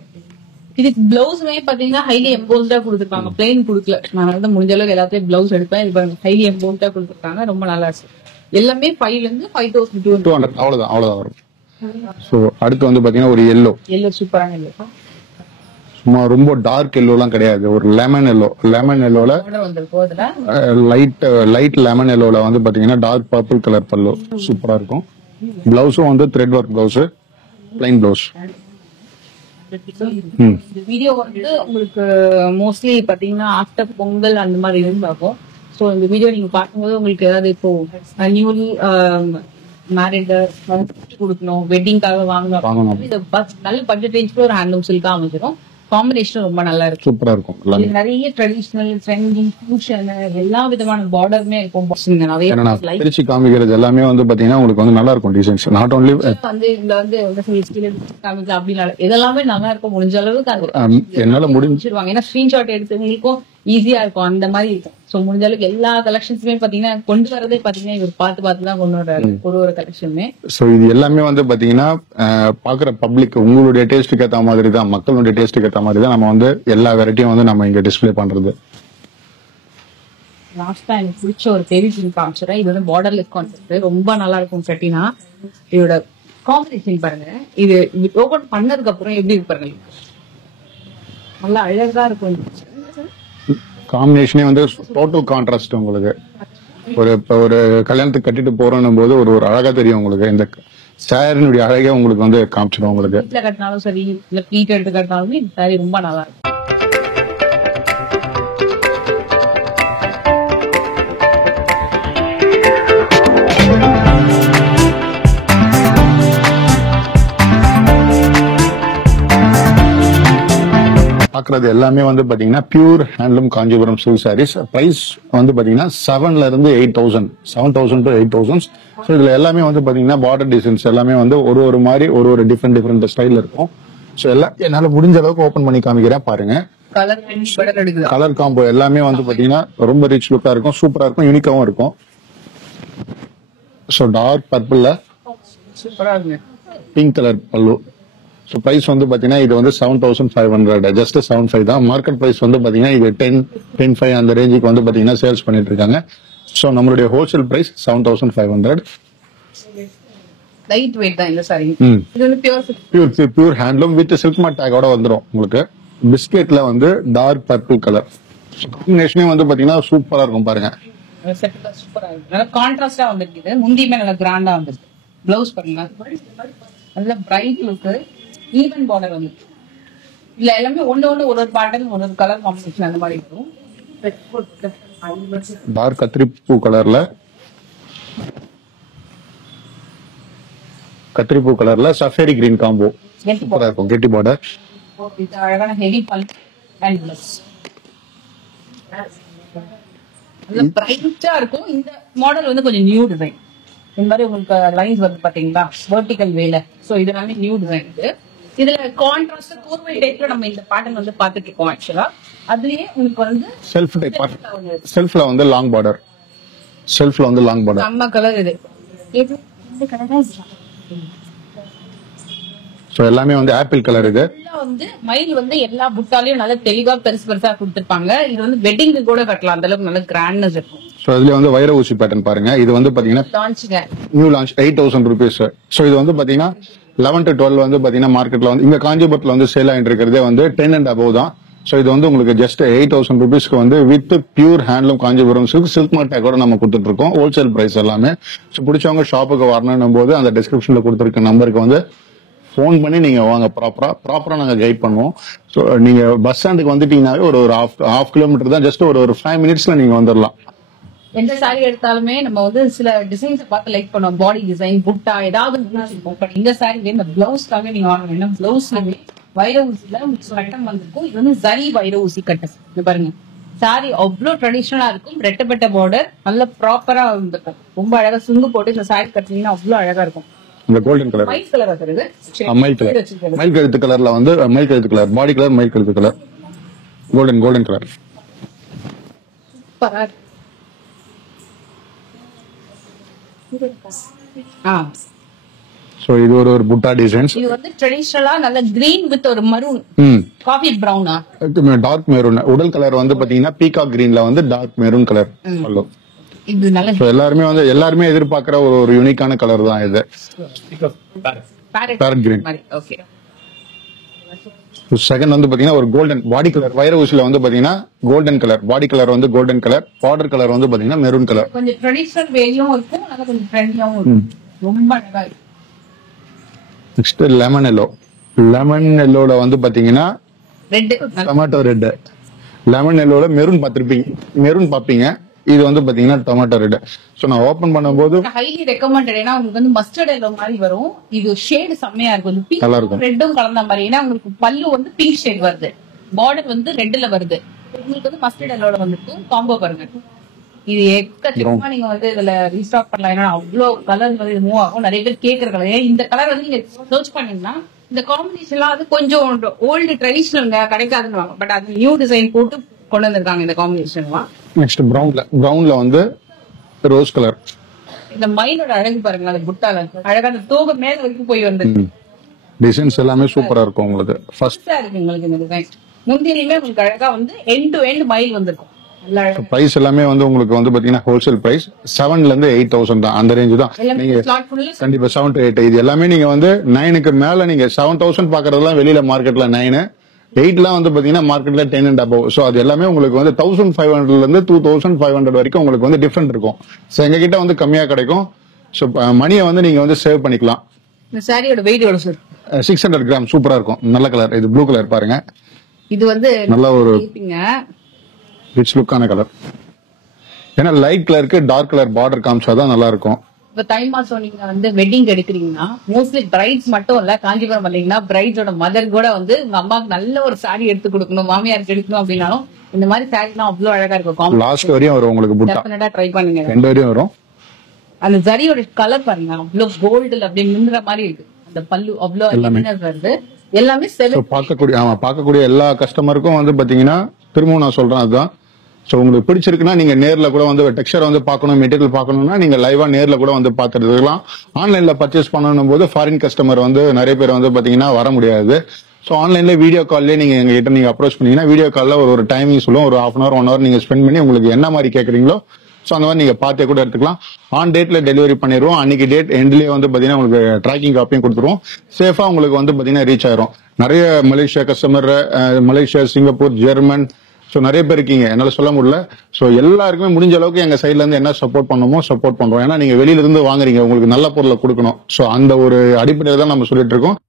இதுக்கு பிளவுஸ்மே பாத்தீங்கன்னா ஹைலி எம்போஸ்டா கொடுத்துருக்காங்க, பிளைன் கொடுக்கல. நான் வந்து முடிஞ்ச அளவுக்கு எல்லாத்தையும் பிளவுஸ் எடுப்பேன். இது பாருங்க ஹைலி எம்போஸ்டா கொடுத்துருக்காங்க, ரொம்ப நல்லா இருக்கு. எல்லாமே 5ல இருந்து 5200 அவ்வளவுதான் வரும். சோ அடுத்து வந்து பாத்தீங்கன்னா ஒரு எல்லோ சூப்பரான எல்லோ, சும்மா ரொம்ப டார்க் எல்லோலாம் கிடையாது, ஒரு லெமன் எல்லோ. லெமன் எல்லோல லைட் லெமன் எல்லோல வந்து பாத்தீங்கன்னா டார்க் பர்பிள் கலர் பல்லு, சூப்பரா இருக்கும். பிளவுஸும் வந்து thread work blouse, plain blouse. Video வந்து உங்களுக்கு மோஸ்ட்லி பாத்தீங்கன்னா ஆஃப்டர் பொங்கல் அந்த மாதிரி இருந்தாகும். சோ இந்த வீடியோ நீங்க பார்க்கும்போது உங்களுக்கு ஏதாவது இப்போ நியூலி மேரிட் கொடுக்கணும், வெட்டிங்காக வாங்கணும், நல்ல பட்ஜெட் ரேஞ்சுக்கு ஒரு ஹேண்ட்லூம் சில்கா அமைஞ்சிடும். காம்பினேஷன் ரொம்ப நல்லா இருக்கும், சூப்பரா இருக்கும். நிறைய ட்ரெடிஷனல் ட்ரெண்டிங் ஃபியூஷன் எல்லா விதமான பார்டருமே இருக்கும். நிறைய திருச்சி காமிக்கிறது எல்லாமே வந்து பாத்தீங்கன்னா உங்களுக்கு வந்து நல்லா இருக்கும் டிசைன்ஸ். நாட் ஓன்லி வந்து இதுல வந்து காமிக்க அப்படின்னா இதெல்லாமே நல்லா இருக்கும். முடிஞ்ச அளவுக்கு என்னால முடிஞ்சிருவாங்க. ஏன்னா ஸ்கிரீன்ஷாட் எடுத்தவங்களுக்கும் ஈஸியா இருக்கும், அந்த மாதிரி இருக்கும். சோ முடிஞ்ச அளவுக்கு எல்லா கலெக்ஷன்ஸுமே பாத்தீங்கன்னா கொண்டு வரதே பாத்தீங்கன்னா இவர் பார்த்து தான் கொண்டு வர்றாரு ஒரு கலெக்ஷனுமே. சோ இது எல்லாமே வந்து பாத்தீங்கன்னா பாக்குற பப்ளிக் உங்களுடைய டேஸ்ட்டுக்கு ஏத்த மாதிரி தான், மக்களுடைய டேஸ்ட்டுக்கு ஏத்த மாதிரி தான் நம்ம வந்து எல்லா வெரைட்டியும் வந்து நம்ம இங்க டிஸ்பிளே பண்றது. லாஸ்டா எனக்கு பிடிச்ச ஒரு பெரிய காமிச்சிடறேன். இது வந்து பார்டர்லெஸ் கான்செப்ட், ரொம்ப நல்லா இருக்கும். செட்டினா இதோட காம்பினேஷன் பாருங்க. இது ஓபன் பண்ணதுக்கு அப்புறம் எப்படி இருக்கு பாருங்க. நல்லா அழகா இருக்கும். காம்பினேஷனே வந்து டோட்டல் கான்ட்ராஸ்ட் உங்களுக்கு. இப்ப ஒரு கல்யாணத்துக்கு கட்டிட்டு போறோம் போது ஒரு ஒரு அழகா தெரியும் உங்களுக்கு. இந்த சாரினுடைய அழகே உங்களுக்கு வந்து காமிச்சிடும் உங்களுக்கு. வீட்டுல கட்டினாலும் சரி, இல்ல வீட்டு எடுத்து கட்டினாலுமே இந்த சாரி ரொம்ப நல்லா இருக்கும். பாக்குறது எல்லாமே வந்து பாத்தீங்கன்னா pure handloom Kanchipuram silk saris. Price வந்து பாத்தீங்கன்னா 7,000 இருந்து 8,000, 7,000 to 8,000. ஸோ இதுல எல்லாமே வந்து பாத்தீங்கன்னா பார்டர் டிசைன்ஸ் எல்லாமே வந்து ஒரு ஒரு மாதிரி ஒரு ஒரு டிஃப்ரெண்ட் ஸ்டைல் இருக்கும். ஸோ எல்லாம் என்னால முடிஞ்ச அளவுக்கு ஓபன் பண்ணி காமிக்கிறேன் பாருங்க. கலர் காம்போ எல்லாமே வந்து பாத்தீங்கன்னா ரொம்ப ரிச் லுக்கா இருக்கும், சூப்பரா இருக்கும், யூனிக்காவும் இருக்கும். ஸோ டார்க் பர்பிள்ல சூப்பரா இருக்கு. பிங்க் கலர் பல்லு. ஸோ பிரைஸ் வந்து பாத்தீங்கன்னா இது வந்து 7,500, ஜஸ்ட் 7,500 தான். மார்க்கெட் பிரைஸ் வந்து பாத்தீங்கன்னா இது 10,500 அந்த ரேஞ்சுக்கு வந்து பாத்தீங்கன்னா சேல்ஸ் பண்ணிட்டு இருக்காங்க. ஸோ நம்மளுடைய ஹோல்சேல் பிரைஸ் 7,500. லைட் வெயிட் தான் இந்த சாரி. இது வந்து pure handloom with silk mark டேக்கோட வந்துடும் உங்களுக்கு. பிஸ்கெட்ல வந்து டார்க் பர்பிள் கலர். காம்பினேஷனே வந்து பாத்தீங்கன்னா சூப்பரா இருக்கும் பாருங்க. சூப்பரா இருக்கு. நல்லா கான்ட்ராஸ்டா வந்துருக்கு. முந்தியுமே நல்லா கிராண்டா வந்துருக்கு. பிளவுஸ் பாருங்க, நல்ல பிரைட் லுக், ஈவன் பார்டர் வந்து இல்ல எல்லாமே ஒண்ணு ஒரு ஒரு பேட்டர்ன் ஒரு ஒரு கலர் காம்பினேஷன் அந்த மாதிரி இருக்கும். டார்க் கத்திரிப்பூ கலர்ல சஃபேரி கிரீன் காம்போ சூப்பரா இருக்கும். கெட்டி பார்டர், அழகான ஹெவி பல் அண்ட் பிளஸ் நல்ல பிரைட்டா இருக்கும். இந்த மாடல் வந்து கொஞ்சம் நியூ டிசைன். இந்த மாதிரி உங்களுக்கு லைன்ஸ் வந்து பாத்தீங்களா வெர்டிகல் வேல. சோ இது எல்லாமே நியூ டிசைன். இதுல கான்ட்ராஸ்ட் கோர்வை டைப்ல நம்ம இந்த பேட்டர்ன் வந்து பாத்துட்டு இருக்கோம். ஆக்சுவலா அதுலயே உங்களுக்கு வந்து செல்ஃப் டைப் செல்ஃப்ல வந்து லாங் பார்டர். நம்ம கலர் இது இந்த கலர் தான். சோ எல்லாமே வந்து ஆப்பிள் கலர். இது வந்து மயில் வந்து எல்லா புட்டாலையும் நல்ல தெளிவா பெருசா கொடுத்திருப்பாங்க. இது வந்து வெட்டிங்க்கு கூட கட்டலாம், அந்த அளவுக்கு நல்ல கிராண்ட்னஸ் இருக்கும். சோ இதுல வந்து வைர ஊசி பேட்டர்ன் பாருங்க. இது வந்து பாத்தீங்கன்னா நியூ லான்ச் 8,000 rupees. சோ இது வந்து பாத்தீங்கன்னா 11 to 12 வந்து பாத்தீங்கன்னா மார்க்கெட்ல வந்து இங்க காஞ்சிபுரத்துல வந்து சேல் ஆயிட்டு இருக்கிறதே வந்து 10 and above தான். சோ இது வந்து உங்களுக்கு ஜஸ்ட் 8,000 rupeesக்கு வந்து with pure handloom Kanchipuram silk mark டேக்கோட நம்ம கொடுத்துட்டு இருக்கோம். ஹோல்சேல் பிரைஸ் எல்லாமே. சோ பிடிச்சவங்க ஷாப்புக்கு வரணும் போது அந்த டிஸ்கிரிப்ஷன்ல கொடுத்திருக்க நம்பருக்கு வந்து போன் பண்ணி நீங்க வாங்க. ப்ராப்பரா நாங்க கைட் பண்ணுவோம். சோ நீங்க பஸ் ஸ்டாண்டுக்கு வந்துட்டீங்கன்னாவே ஒரு ஹாஃப் கிலோமீட்டர் தான். ஜஸ்ட் ஒரு 5 minutesல நீங்க வந்துடலாம். எந்த சாரி எடுத்தாலுமே நம்ம வந்து சில டிசைன்ஸ் பார்த்து லைக் பண்ணுவோம். பாடி டிசைன், புட்டா ஏதாவது இருக்கும். பட் இந்த சாரி இந்த பிளவுஸ்க்காக நீங்க வாங்க வேண்டாம். பிளவுஸ்லவே வைர ஊசியில கட்டம் வந்திருக்கும். இது வந்து ஜரி வைர ஊசி கட்டம். இது பாருங்க, சாரி அவ்வளவு ட்ரெடிஷனலா இருக்கும். ரெட்டப்பட்ட பார்டர் நல்ல ப்ராப்பரா இருக்கும். ரொம்ப அழகா சுங்கு போட்டு இந்த சாரி கட்டினீங்கன்னா அவ்வளவு அழகா இருக்கும். இந்த கோல்டன் கலர் மயில் கலர் வருது. மயில் கழுத்து கலர்ல வந்து மயில் கழுத்து கலர், பாடி கலர் மயில் கழுத்து கலர், கோல்டன் கலர். சோ இது ஒரு புட்டா டிசைன்ஸ். இது வந்து ட்ரெடிஷனலா நல்ல கிரீன் வித் ஒரு மரூன், காபி பிரவுனா, டார்க் மெரூன். உடல் கலர் வந்து பாத்தீங்கன்னா பீகாக் கிரீன்ல வந்து டார்க் மெரூன் கலர். இது நல்ல எல்லாருமே எதிர்பார்க்கிற ஒரு யூனிக்கான கலர் தான் இது. Farad green. ஓகே. செகண்ட் வந்து பாத்தீங்கன்னா ஒரு கோல்டன் பாடி கலர். வைர ஊசில வந்து பாத்தீங்கன்னா கோல்டன் கலர் பாடி கலர் வந்து கோல்டன் கலர். பார்டர் கலர் வந்து பாத்தீங்கன்னா மெரூன் கலர். கொஞ்சம் ட்ரெடிஷனல் வேலையும் இருக்கும், நல்ல கொஞ்சம் ட்ரெண்டியாவும் இருக்கும். ரொம்ப அழகா இருக்கு. Next lemon yellow. லெமன் எல்லோல வந்து பாத்தீங்கன்னா ரெட், டொமேட்டோ ரெட். லெமன் எல்லோல மெரூன் பாப்பீங்க. இது வந்து பாத்தீங்கன்னா டொமேட்டோ ரெட். சோ நான் ஓபன் பண்ணும்போது ஹைலி ரெக்கமெண்டட். ஏன்னா உங்களுக்கு வந்து மஸ்டர்ட் எல்லோ மாதிரி வரும். இது ஷேட் செம்மையா இருக்கும். பிங்க் ரெட்டும் கலந்த மாதிரி. ஏன்னா உங்களுக்கு பல்லு வந்து பிங்க் ஷேட் வருது, பார்டர் வந்து ரெட்ல வருது. உங்களுக்கு வந்து மஸ்டர்ட் எல்லோட வந்துட்டு காம்போ பாருங்க. இது எக்கச்சக்கமா நீங்க வந்து இதுல ரீஸ்டாக் பண்ணலாம். ஏன்னா அவ்வளவு கலர் வந்து இது மூவ் ஆகும். நிறைய பேர் கேக்குற கலர். இந்த கலர் வந்து நீங்க சர்ச் பண்ணீங்கன்னா இந்த காம்பினேஷன்லாம் அது கொஞ்சம் ஓல்டு ட்ரெடிஷனல் கிடைக்காதுன்னு. பட் அது நியூ டிசைன் போட்டு கொண்டு வந்திருக்காங்க இந்த காம்பினேஷன்லாம். நெக்ஸ்ட் பிரவுன்ல வந்து ரோஸ் கலர். இந்த மயிலோட அழகு பாருங்க, அந்த புட்டால அழகா அந்த தோகை மேல வரைக்கும் போய் வந்து டிசைன்ஸ் எல்லாமே சூப்பரா இருக்கும். உங்களுக்கு ஃபர்ஸ்ட் இருக்கு உங்களுக்கு இந்த டிசைன். முந்திரியுமே உங்களுக்கு அழகா வந்து எண்ட் டு எண்ட் மயில் வந்திருக்கும். பிரைஸ் எல்லாமே வந்து உங்களுக்கு வந்து பாத்தீங்கன்னா ஹோல்சேல் பிரைஸ் 7,000 இருந்து 8,000 தான். அந்த ரேஞ்ச் தான். நீங்க கண்டிப்பா 7 to 8. இது எல்லாமே நீங்க வந்து 9க்கு மேல நீங்க 7,000 பாக்குறதெல்லாம் வெளியில மார்க்கெட்ல 9. எயிட்லாம் வந்து பாத்தீங்கன்னா மார்க்கெட்ல 10 அண்ட் above. ஸோ அது எல்லாமே உங்களுக்கு வந்து 1500 இருந்து 2500 வரைக்கும் உங்களுக்கு வந்து டிஃபரெண்ட் இருக்கும். ஸோ எங்க கிட்ட வந்து கம்மியா கிடைக்கும். ஸோ மணியை வந்து நீங்க வந்து சேவ் பண்ணிக்கலாம். இந்த சாரியோட வெயிட் எவ்வளவு சார்? 600 கிராம். சூப்பரா இருக்கும். நல்ல கலர். இது ப்ளூ கலர் பாருங்க. இது வந்து நல்ல ஒரு ரிச் லுக்கான கலர். ஏன்னா லைட் கலருக்கு டார்க் கலர் பார்டர் காமிச்சாதான் நல்லா இருக்கும். இப்ப தை மாசம் நீங்க வந்து வெட்டிங் எடுக்கிறீங்கன்னா மோஸ்ட்லி பிரைட்ஸ் மட்டும் இல்ல, காஞ்சிபுரம் வந்தீங்கன்னா பிரைட்ஸோட மதர் கூட வந்து உங்க அம்மாவுக்கு நல்ல ஒரு சாரி எடுத்து கொடுக்கணும், மாமியாருக்கு எடுக்கணும் அப்படின்னாலும் இந்த மாதிரி சாரிலாம் அவ்வளவு அழகா இருக்கும். லாஸ்ட் வரையும் வரும் உங்களுக்கு. புட்டா டெஃபினட்டா ட்ரை பண்ணுங்க. 2 வரையும் வரும். அந்த ஜரியோட கலர் பாருங்க, அவ்வளவு கோல்டுல அப்படியே நின்ற மாதிரி இருக்கு. அந்த பல்லு அவ்வளவு வருது. எல்லாமே பார்க்கக்கூடிய எல்லா கஸ்டமருக்கும் வந்து பாத்தீங்கன்னா திரும்பவும் நான் சொல்றேன் அதுதான். சோ உங்களுக்கு பிடிச்சிருக்குன்னா நீங்க நேர்ல கூட வந்து டெக்ஸ்சர் வந்து பார்க்கணும், மெட்டீரியல் பார்க்கணும்னா நீங்க லைவா நேர்ல கூட வந்து பார்த்துக்கலாம். ஆன்லைன்ல பர்ச்சேஸ் பண்ணணும் போது ஃபாரின் கஸ்டமர் வந்து நிறைய பேர் வந்து பாத்தீங்கன்னா வர முடியாது. சோ ஆன்லைன்ல வீடியோ கால்லே நீங்க எங்க கிட்ட நீங்க அப்ரோச் பண்ணீங்கன்னா வீடியோ கால்ல ஒரு டைமிங் சொல்லுவோம். ஒரு 1/2 hour 1 hour நீங்க ஸ்பெண்ட் பண்ணி உங்களுக்கு என்ன மாதிரி கேக்குறீங்களோ சோ அந்த மாதிரி நீங்க பார்த்தே கூட எடுத்துக்கலாம். ஆன் டேட்ல டெலிவரி பண்ணிடுவோம். அன்னைக்கு டேட் எண்ட்லயே வந்து பாத்தீங்கன்னா உங்களுக்கு ட்ராக்கிங் காப்பியும் கொடுத்துருவோம். சேஃபா உங்களுக்கு வந்து பாத்தீங்கன்னா ரீச் ஆயிரும். நிறைய Malaysia customer, Malaysia, Singapore, German, so நிறைய பேர் இருக்கீங்க. என்னால சொல்ல முடியல. சோ எல்லாருக்குமே முடிஞ்ச அளவுக்கு எங்க சைட்ல இருந்து என்ன சப்போர்ட் பண்ணணுமோ சப்போர்ட் பண்றோம். ஏன்னா நீங்க வெளியில இருந்து வாங்குறீங்க, உங்களுக்கு நல்ல பொருளை கொடுக்கணும். சோ அந்த ஒரு அடிப்படையில தான் நம்ம சொல்லிட்டு இருக்கோம்.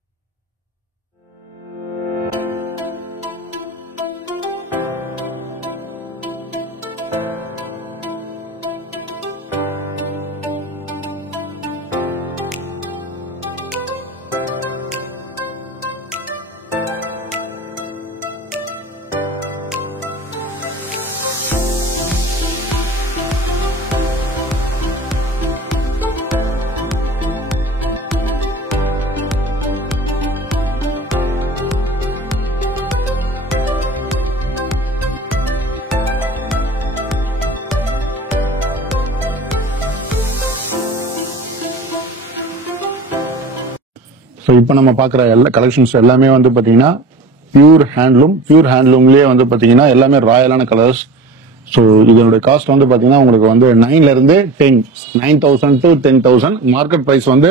ஸோ இப்போ நம்ம பார்க்குற எல்லா கலெக்ஷன்ஸ் எல்லாமே வந்து பார்த்தீங்கன்னா பியூர் ஹேண்ட்லூம்லேயே வந்து பார்த்தீங்கன்னா எல்லாமே ராயலான கலர்ஸ். ஸோ இதனுடைய காஸ்ட் வந்து பார்த்தீங்கன்னா உங்களுக்கு வந்து 9ல இருந்து 9,000 to 10,000. மார்க்கெட் ப்ரைஸ் வந்து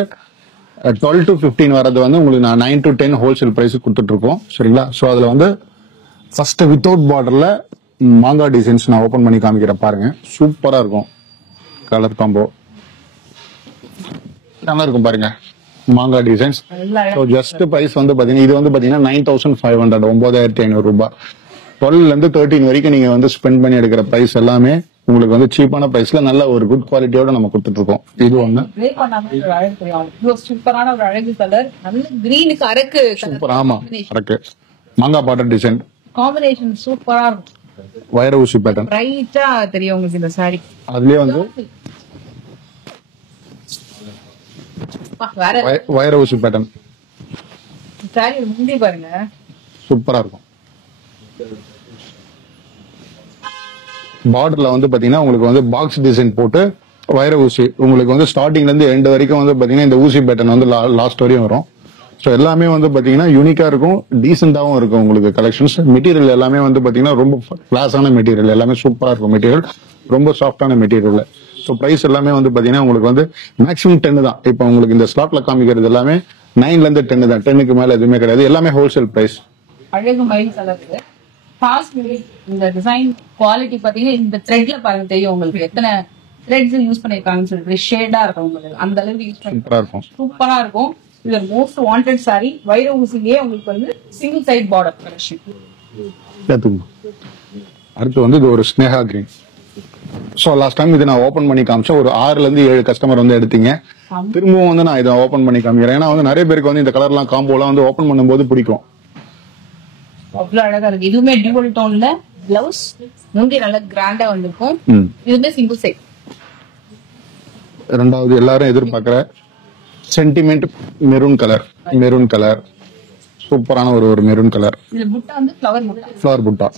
12 to 15 வரது வந்து உங்களுக்கு நான் 9 to 10 ஹோல்சேல் ப்ரைஸ் கொடுத்துட்டு இருக்கோம். சரிங்களா? ஸோ அதில் வந்து ஃபர்ஸ்ட் வித்தவுட் பார்டர்ல மாங்கா டிசைன்ஸ் நான் ஓப்பன் பண்ணி காமிக்கிறேன் பாருங்க. சூப்பராக இருக்கும். கலர் காம்போ நல்லா இருக்கும் பாருங்க. மாங்கா டிசைன்ஸ். ஜஸ்ட் பிரைஸ் வந்து பாத்தீங்கன்னா இது வந்து பாத்தீங்கன்னா 9,500, 9,500 ரூபாய். 12ல இருந்து 13 வரைக்கும் நீங்க வந்து ஸ்பெண்ட் பண்ணி எடுக்கிற பிரைஸ் எல்லாமே உங்களுக்கு வந்து சீப்பான பிரைஸ்ல நல்ல ஒரு குட் குவாலிட்டியோட நம்ம கொடுத்துட்டு இருக்கோம். இது ஒண்ணு. சூப்பரான ஒரு அழகு கலர், நல்ல கிரீனுக்கு அரக்கு சூப்பர். ஆமா, அரக்கு மாங்கா பார்டர் டிசைன் காம்பினேஷன் சூப்பரா இருக்கும். வைர ஊசி பேட்டர்ன் பிரைட்டா தெரியும் உங்களுக்கு இந்த சாரி. அதுலயே வந்து வைர ஊசி பேட்டர்ன் சாரி முந்தி பாருங்க, சூப்பரா இருக்கும். பார்டர்ல வந்து பாத்தீங்கன்னா உங்களுக்கு வந்து பாக்ஸ் டிசைன் போட்டு வைர ஊசி உங்களுக்கு வந்து ஸ்டார்டிங்ல இருந்து எண்ட் வரைக்கும் வந்து பாத்தீங்கன்னா இந்த ஊசி பேட்டர்ன் வந்து லாஸ்ட் வரையும் வரும். ஸோ எல்லாமே வந்து பாத்தீங்கன்னா யூனிக்கா இருக்கும், டீசென்டாவும் இருக்கும். உங்களுக்கு கலெக்ஷன்ஸ் மெட்டீரியல் எல்லாமே வந்து பாத்தீங்கன்னா ரொம்ப கிளாஸான மெட்டீரியல், எல்லாமே சூப்பரா இருக்கும். மெட்டீரியல் ரொம்ப சாஃப்டான மெட்டீரியல். ஸோ பிரைஸ் எல்லாமே வந்து பாத்தீங்கன்னா உங்களுக்கு வந்து மேக்ஸிமம் 10 தான். இப்போ உங்களுக்கு இந்த ஸ்லாட்ல காமிக்கிறது எல்லாமே 9ல இருந்து 10 தான். 10க்கு மேல எதுவுமே கிடையாது. எல்லாமே ஹோல்சேல் பிரைஸ். அழகு மயில் கலருக்கு ஃபாஸ்ட் இந்த டிசைன் குவாலிட்டி பாத்தீங்கன்னா இந்த த்ரெட்ல பாருங்க தெரியும் உங்களுக்கு எத்தனை த்ரெட்ஸ் யூஸ் பண்ணிருக்காங்கன்னு சொல்லிட்டு ஷேடா இருக்கும் உங்களுக்கு. அந்த அளவுக்கு யூஸ் பண்ணி சூப்பரா இருக்கும். இது மோஸ்ட் வாண்டட் சாரி. வைர ஊசிலேயே உங்களுக்கு வந்து சிங்கிள் சைட் பார்டர் கலெக்ஷன். அடுத்து வந்து இது ஒரு Sneha green. So last time இதை நான் ஓபன் பண்ணி காமிச்சேன். ஒரு 6ல இருந்து 7 கஸ்டமர் வந்து எடுத்தீங்க. திரும்பவும் வந்து நான் இதை ஓபன் பண்ணி காமிக்கிறேன். ஏன்னா வந்து நிறைய பேருக்கு வந்து இந்த கலர்லாம் காம்போலாம் வந்து ஓபன் பண்ணும்போது பிடிக்கும். அவ்வளவு அழகா இருக்கு. இதுவுமே டியூவல் டோன்ல பிளவுஸ் முந்தி நல்ல கிராண்டா வந்திருக்கும். இதுவுமே சிங்கிள் சைட். ரெண்டாவது எல்லாரும் எதிர்பார்க்கிற சென்டிமெண்ட் மெரூன் கலர் சூப்பரான ஒரு மெரூன் கலர். இதுல புட்டா வந்து ஃப்ளவர் புட்டா.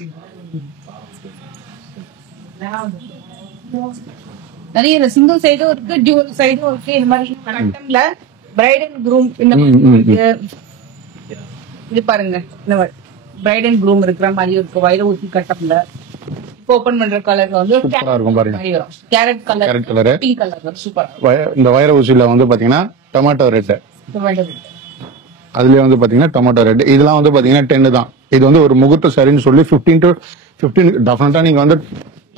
நிறைய சிங்கிள் சைடும் இருக்கு, டியூவல் சைடும் இருக்கு. இந்த மாதிரி கட்டம்ல பிரைட் அண்ட் க்ரூம் இந்த இது பாருங்க, இந்த மாதிரி பிரைட் அண்ட் க்ரூம் இருக்கிற மாதிரி இருக்கு. வைர ஊசி கட்டம்ல இப்போ ஓபன் பண்ற கலர் வந்து சூப்பரா இருக்கும் பாருங்க. கேரட் கலர், பிங்க் கலர் சூப்பரா. இந்த வைர ஊசில வந்து பாத்தீங்கன்னா டொமேட்டோ ரெட். அதுலயே வந்து பாத்தீங்கன்னா டொமேட்டோ ரெட், இதெல்லாம் வந்து பாத்தீங்கன்னா 10 தான். இது வந்து ஒரு முகூர்த்த சாரின்னு சொல்லி 15 to 15 டெஃபினட்டா நீங்க வந்து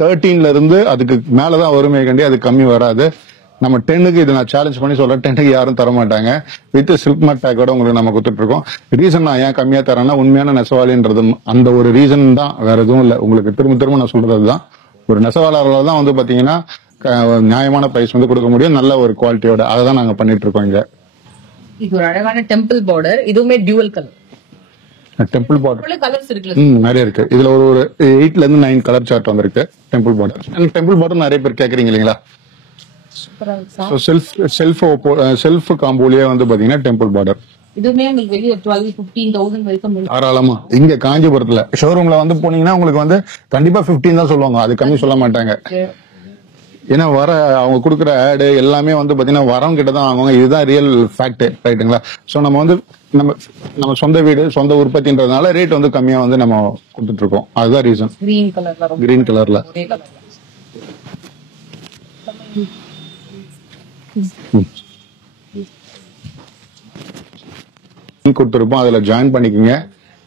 13ல இருந்து அதுக்கு மேலதான் வருமே கண்டி, அது கம்மி வராது. நம்ம 10க்கு இது நான் சேலஞ்ச் பண்ணி சொல்றேன், 10க்கு யாரும் தர மாட்டாங்க. வித் சில்க் மார்க் டேக்கோட உங்களுக்கு நம்ம கொடுத்துட்டு இருக்கோம். ரீசன் நான் ஏன் கம்மியா தரேன்னா உண்மையான நெசவாளின்றது அந்த ஒரு ரீசன் தான், வேற எதுவும் இல்ல. உங்களுக்கு திரும்ப திரும்ப நான் சொல்றது தான், ஒரு நெசவாளர்களால தான் வந்து பாத்தீங்கன்னா நியாயமான பிரைஸ் வந்து கொடுக்க முடியும், நல்ல ஒரு குவாலிட்டியோட. அதை தான் நாங்க பண்ணிட்டு இருக்கோம் இங்க. இது ஒரு அழகான டெம்பிள் பார்டர், இதுவுமே dual colour. Temple border colours இருக்குல்ல, நிறைய இருக்கு. இதுல ஒரு 8ல இருந்து 9 கலர் சார்ட் வந்திருக்கு டெம்பிள் பார்டர். டெம்பிள் பார்டர் நிறைய பேர் கேக்குறீங்க இல்லீங்களா? செல்ஃப் காம்போலயே வந்து பாத்தீங்கன்னா டெம்பிள் பார்டர். இதுவுமே உங்களுக்கு வெளியே 12-15,000 வரைக்கும் தாராளமா. இங்க காஞ்சிபுரத்துல ஷோரூம்ல வந்து போனீங்கன்னா உங்களுக்கு வந்து கண்டிப்பா 15 தான் சொல்லுவாங்க, அது கம்மி சொல்ல மாட்டாங்க. ஏன்னா வர அவங்க கொடுக்குற ஆடு எல்லாமே வந்து பாத்தீங்கன்னா வரவங்க கிட்ட தான் வாங்குவாங்க. இதுதான் ரியல் ஃபேக்ட், ரைட்டுங்களா? சோ நம்ம வந்து நம்ம சொந்த வீடு சொந்த உற்பத்தின்றதுனால ரேட் வந்து கம்மியா வந்து நம்ம கொடுத்துட்டு இருக்கோம். அதுதான் ரீசன். கிரீன் கலர்ல கொடுத்துருப்போம். அதுல ஜாயின் பண்ணிக்கோங்க.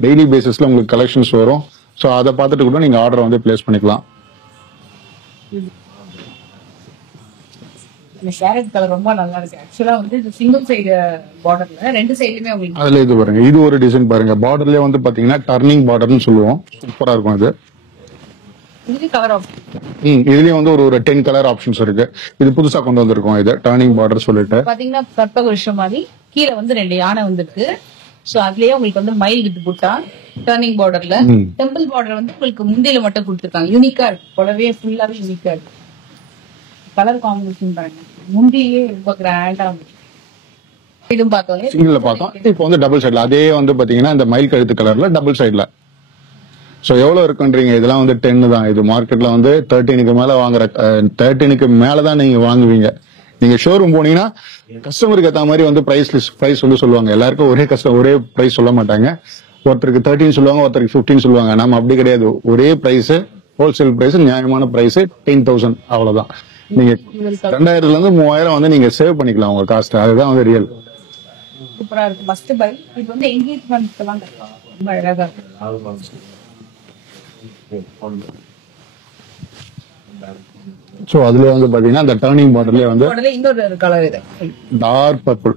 டெய்லி பேசிஸ்ல உங்களுக்கு கலெக்ஷன்ஸ் வரும். சோ அதை பார்த்துட்டு கூட நீங்க ஆர்டர் வந்து பிளேஸ் பண்ணிக்கலாம். இந்த கேரட் கலர் ரொம்ப நல்லா இருக்கு. ஆக்சுவலா வந்து இது சிங்கிள் சைடு பார்டர்ல ரெண்டு சைடுமே உங்களுக்கு அதுல இது பாருங்க, இது ஒரு டிசைன் பாருங்க. பார்டர்லயே வந்து பாத்தீங்கன்னா டர்னிங் பார்டர்னு சொல்லுவோம். சூப்பரா இருக்கும் இது. இது கலர் ஆப்ஷன். இதுலயும் வந்து ஒரு 10 கலர் ஆப்ஷன்ஸ் இருக்கு. இது புதுசா கொண்டு வந்திருக்கோம். இது டர்னிங் பார்டர் சொல்லிட்டு பாத்தீங்கன்னா கற்பக விஷயம் மாதிரி கீழே வந்து 2 யானை வந்திருக்கு. சோ அதுலயே உங்களுக்கு வந்து மயில் விட்டு போட்டா டர்னிங் பார்டர்ல. டெம்பிள் பார்டர் வந்து உங்களுக்கு முந்தியில மட்டும் கொடுத்துருக்காங்க. யூனிக்கா இருக்கு, போலவே ஃபுல்லாவே யூனிக்கா இருக்கு. கலர் காம்பினேஷன் பாருங்க, முந்தியே ரொம்ப கிராண்டா இதுவும் பார்த்தோம். சிங்கிள்ல பார்த்தோம். இப்போ வந்து டபுள் சைடுல அதே வந்து பாத்தீங்கன்னா இந்த மயில் கழுத்து கலர்ல டபுள் சைடுல. சோ எவ்வளவு இருக்குன்றீங்க? இதெல்லாம் வந்து 10 தான். இது மார்க்கெட்ல வந்து 13க்கு மேல வாங்குற 13க்கு மேலதான் நீங்க வாங்குவீங்க. நீங்க ஷோரூம் போனீங்கன்னா கஸ்டமருக்கு ஏத்த மாதிரி வந்து பிரைஸ் வந்து சொல்லுவாங்க. எல்லாருக்கும் ஒரே பிரைஸ் சொல்ல மாட்டாங்க. ஒருத்தருக்கு 13 சொல்லுவாங்க, ஒருத்தருக்கு 15 சொல்லுவாங்க. நம்ம அப்படி கிடையாது. ஒரே பிரைஸ், ஹோல்சேல் பிரைஸ், நியாயமான பிரைஸ் 10,000 அவ்வளவுதான். நீங்க 2000ல இருந்து 3000 வந்து நீங்க சேவ் பண்ணிக்கலாம் உங்க காஸ்ட். அதுதான் வந்து ரியல். சூப்பரா இருக்கு. Must by. இது வந்து என்கேஜ்மென்ட்க்கு எல்லாம் ரொம்ப அழகா இருக்கு. சோ அதுல வந்து பாத்தீங்கன்னா அந்த டர்னிங் பார்டர்லயே வந்து இன்னொரு கலர் இது டார்க் பர்பிள்.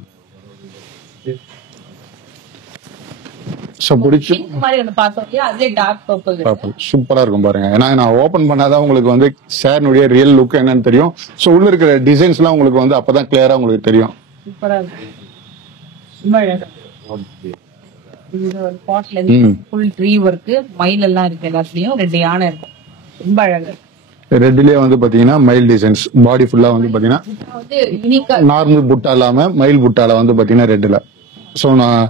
சோ பிடிச்சி மாதிரி ஒன்னு பார்த்தோம் இல்லையா, அதுலயே டார்க் பர்பிள் சூப்பரா இருக்கும் பாருங்க. ஏன்னா நான் ஓபன் பண்ணாதான் உங்களுக்கு வந்து ஷேர்னுடைய ரியல் லுக் என்னன்னு தெரியும். சோ உள்ள இருக்கிற டிசைன்ஸ் எல்லாம் உங்களுக்கு வந்து அப்பதான் கிளியரா உங்களுக்கு தெரியும். சூப்பரா இருக்கு. ரொம்ப அழகா இது ஒரு பாட்ல ஃபுல் ட்ரீ ஒர்க், மயில் எல்லாம் இருக்கு. எல்லாத்துலயும் 2 யானை இருக்கு. ரொம்ப அழகா. ரெட்லயே வந்து பாத்தீங்கன்னா மயில் டிசைன்ஸ் பாடி ஃபுல்லா வந்து பாத்தீங்கன்னா வந்து யூனிக்கா நார்மல் புட்டா இல்லாம மயில் புட்டால வந்து பாத்தீங்கன்னா ரெட்ல. சோ நான்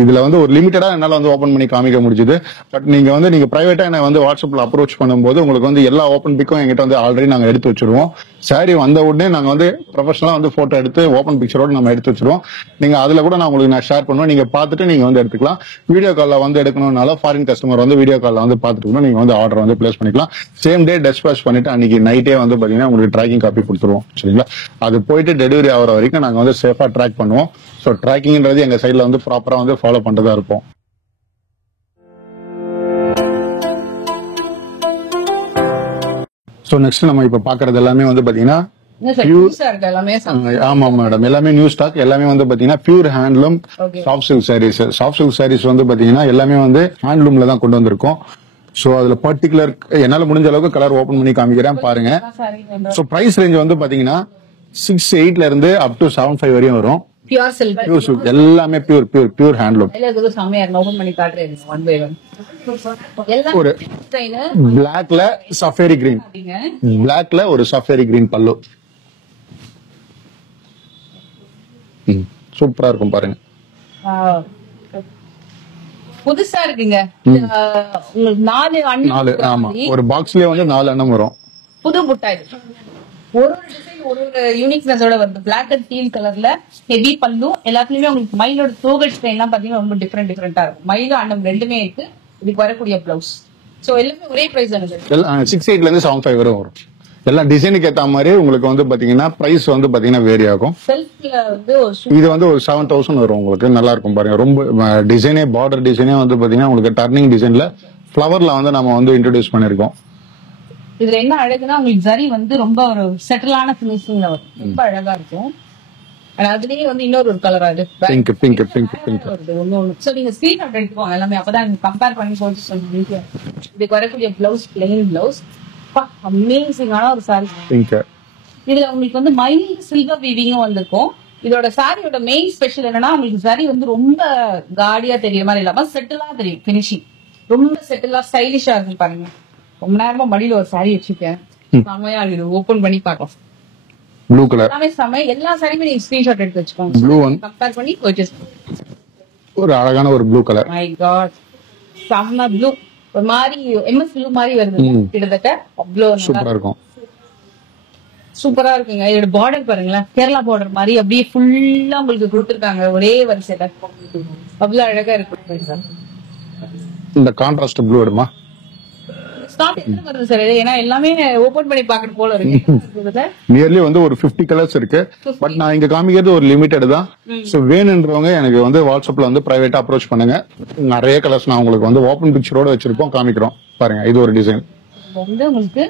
இதுல வந்து ஒரு லிமிட்டடா என்னால வந்து ஓபன் பண்ணி காமிக்க முடிஞ்சது. பட் நீங்க பிரைவேட்டா என்ன வந்து வாட்ஸ்அப்ல அப்ரோச் பண்ணும்போது உங்களுக்கு வந்து எல்லா ஓபன் பிக்கும் எங்கிட்ட வந்து ஆல்ரெடி நாங்க எடுத்து வச்சிருவோம். சாரி வந்த உடனே நாங்க வந்து ப்ரொஃபஷனலா வந்து போட்டோ எடுத்து ஓபன் பிக்சரோட நம்ம எடுத்து வச்சிருவோம். நீங்க அதுல கூட நான் ஷேர் பண்ணுவேன். நீங்க பாத்துட்டு நீங்க வந்து எடுத்துக்கலாம். வீடியோ கால்ல வந்து எடுக்கணும்னால ஃபாரின் கஸ்டமர் வந்து வீடியோ கால்ல வந்து பாத்துட்டு கூட நீங்க வந்து ஆர்டர் வந்து பிளேஸ் பண்ணிக்கலாம். சேம் டே டெஸ்பாச் பண்ணிட்டு அன்னைக்கு நைட்டே வந்து பாத்தீங்கன்னா உங்களுக்கு ட்ராக்கிங் காப்பி கொடுத்துருவோம். சரிங்களா? அது போயிட்டு டெலிவரி ஆகிற வரைக்கும் நாங்க வந்து சேஃபா ட்ராக் பண்ணுவோம். சோ ட்ராக்கிங்ன்றது எங்க சைட்ல வந்து ப்ராப்பரா வந்து ஃபாலோ பண்றதா இருப்போம். சோ நெக்ஸ்ட் நம்ம இப்ப பாக்குறது எல்லாமே வந்து பாத்தீங்கன்னா ஆமா மேடம், எல்லாமே நியூ ஸ்டாக். எல்லாமே வந்து பாத்தீங்கன்னா pure handloom soft silk saris. Soft silk saris வந்து பாத்தீங்கன்னா எல்லாமே வந்து ஹேண்ட்லூம்ல தான் கொண்டு வந்திருக்கோம். சோ அதுல பர்டிகுலர் என்னால முடிஞ்ச அளவுக்கு கலர் ஓபன் பண்ணி காமிக்கிறேன் பாருங்க. சோ பிரைஸ் ரேஞ்ச் வந்து பாத்தீங்கன்னா 6,800 இருந்து அப் டு 7,500 வரையும் வரும். பியூர் சில்க், பியூர் சில்க், எல்லாமே பியூர் ஹேண்ட்லூம். ஒரு பிளாக்ல சஃபேரி கிரீன், பிளாக்ல ஒரு சஃபேரி கிரீன் பல்லு. சூப்பரா இருக்கும் பாருங்க. புதுசா இருக்குங்க. உங்களுக்கு 4 ஆமா, ஒரு பாக்ஸ்லயே வந்து 4 எண்ணம் வரும். புது புட்டா இது. ஒரு டிசைன் ஒரு யூனிக்னஸோட வருது. பிளாக் அண்ட் டீல் கலர்ல ஹெவி பல்லு. எல்லாத்துலயுமே உங்களுக்கு மயிலோட தோகை ஸ்டைல் எல்லாம் பாத்தீங்கன்னா ரொம்ப டிஃபரெண்டா இருக்கும். மயிலும் அண்டம் ரெண்டுமே இருக்கு. இதுக்கு வரக்கூடிய பிளவுஸ். சோ எல்லாமே ஒரே பிரைஸ் தானே? 6,800 இருந்து 7,500 வரும். எல்லாம் டிசைனுக்கு ஏத்த மாதிரி உங்களுக்கு வந்து பாத்தீங்கன்னா பிரைஸ் வந்து பாத்தீங்கன்னா வேரி ஆகும். செல்ஃப்ல வந்து ஒரு இது வந்து ஒரு 7000 வரும் உங்களுக்கு. நல்லா இருக்கும் பாருங்க. ரொம்ப டிசைனே பார்டர் டிசைனே வந்து பாத்தீங்கன்னா உங்களுக்கு டர்னிங் டிசைன்ல ஃபிளவர்ல வந்து நம்ம வந்து இன்ட்ரோடியூஸ் பண்ணிருக்கோம். இதுல என்ன அழகுனா உங்களுக்கு ஜரி வந்து ரொம்ப ஒரு செட்டிலான பினிஷிங்ல வரும். ரொம்ப அழகா இருக்கும். அதுலயே வந்து இன்னொரு ஒரு கலர் அது pink pink pink pink. So நீங்க ஸ்கிரீன்ஷாட் எடுத்துக்கோங்க எல்லாமே. அப்பதான் நீங்க கம்பேர் பண்ணி போட்டு சொல்லுவீங்க. இதுக்கு வரக்கூடிய பிளவுஸ் பிளெயின் பிளவுஸ் அமேசிங்கான ஒரு சாரி. பிங்க். இதுல உங்களுக்கு வந்து மைல்ட் சில்வர் வீவிங்கும் வந்திருக்கும். இதோட சாரியோட மெயின் ஸ்பெஷல் என்னன்னா உங்களுக்கு சாரி வந்து ரொம்ப காடியா தெரியற மாதிரி இல்லாம செட்டிலா தெரியும். பினிஷிங் ரொம்ப செட்டிலா ஸ்டைலிஷா இருக்கு பாருங்க. ரொம்ப நேரமா மடியில ஒரு சாரி வச்சிருக்கேன். செமையா இது ஓபன் பண்ணி பார்க்கலாம். ப்ளூ கலர் எல்லாமே செமை. எல்லா சாரியுமே நீங்க ஸ்கிரீன்ஷாட் எடுத்து வச்சுக்கோங்க. ப்ளூ ஒன் கம்பேர் பண்ணி பர்ச்சேஸ். ஒரு அழகான ஒரு ப்ளூ கலர். மை காட் செம்ம ப்ளூ. ஒரு மாதிரி எம்எஸ் ப்ளூ மாதிரி வருது கிட்டத்தட்ட. அவ்வளவு சூப்பரா இருக்கும். சூப்பரா இருக்குங்க. இதோட பார்டர் பாருங்களேன். கேரளா பார்டர் மாதிரி அப்படியே ஃபுல்லா உங்களுக்கு கொடுத்துருக்காங்க ஒரே வரிசையில. அவ்வளவு அழகா இருக்கு. இந்த கான்ட்ராஸ்ட் ப்ளூ எடுமா ஸ்டார்ட் எத்தனை வருது சார்? ஏன்னா எல்லாமே ஓபன் பண்ணி பாக்குறது போல இருக்கு. நியர்லி வந்து ஒரு 50 கலர்ஸ் இருக்கு. பட் நான் இங்க காமிக்கிறது ஒரு லிமிடெட் தான். சோ வேணுன்றவங்க எனக்கு வந்து வாட்ஸ்அப்ல வந்து பிரைவேட்டா அப்ரோச் பண்ணுங்க. நிறைய கலர்ஸ் நான் உங்களுக்கு வந்து ஓபன் பிக்சரோட வச்சிருப்போம், காமிக்கிறோம் பாருங்க. இது ஒரு டிசைன் வந்து உங்களுக்கு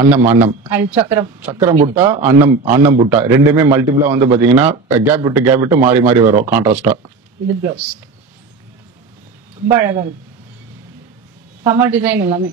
அன்னம் சக்கரம் சக்கரம் புட்டா அன்னம் புட்டா ரெண்டுமே மல்டிபிளா வந்து பாத்தீங்கன்னா கேப் விட்டு மாறி மாறி வரும் கான்ட்ராஸ்டா. இது பிளவுஸ் ரொம்ப அழகா இருக்கு. சம்மர் டிசைன் எல்லாமே.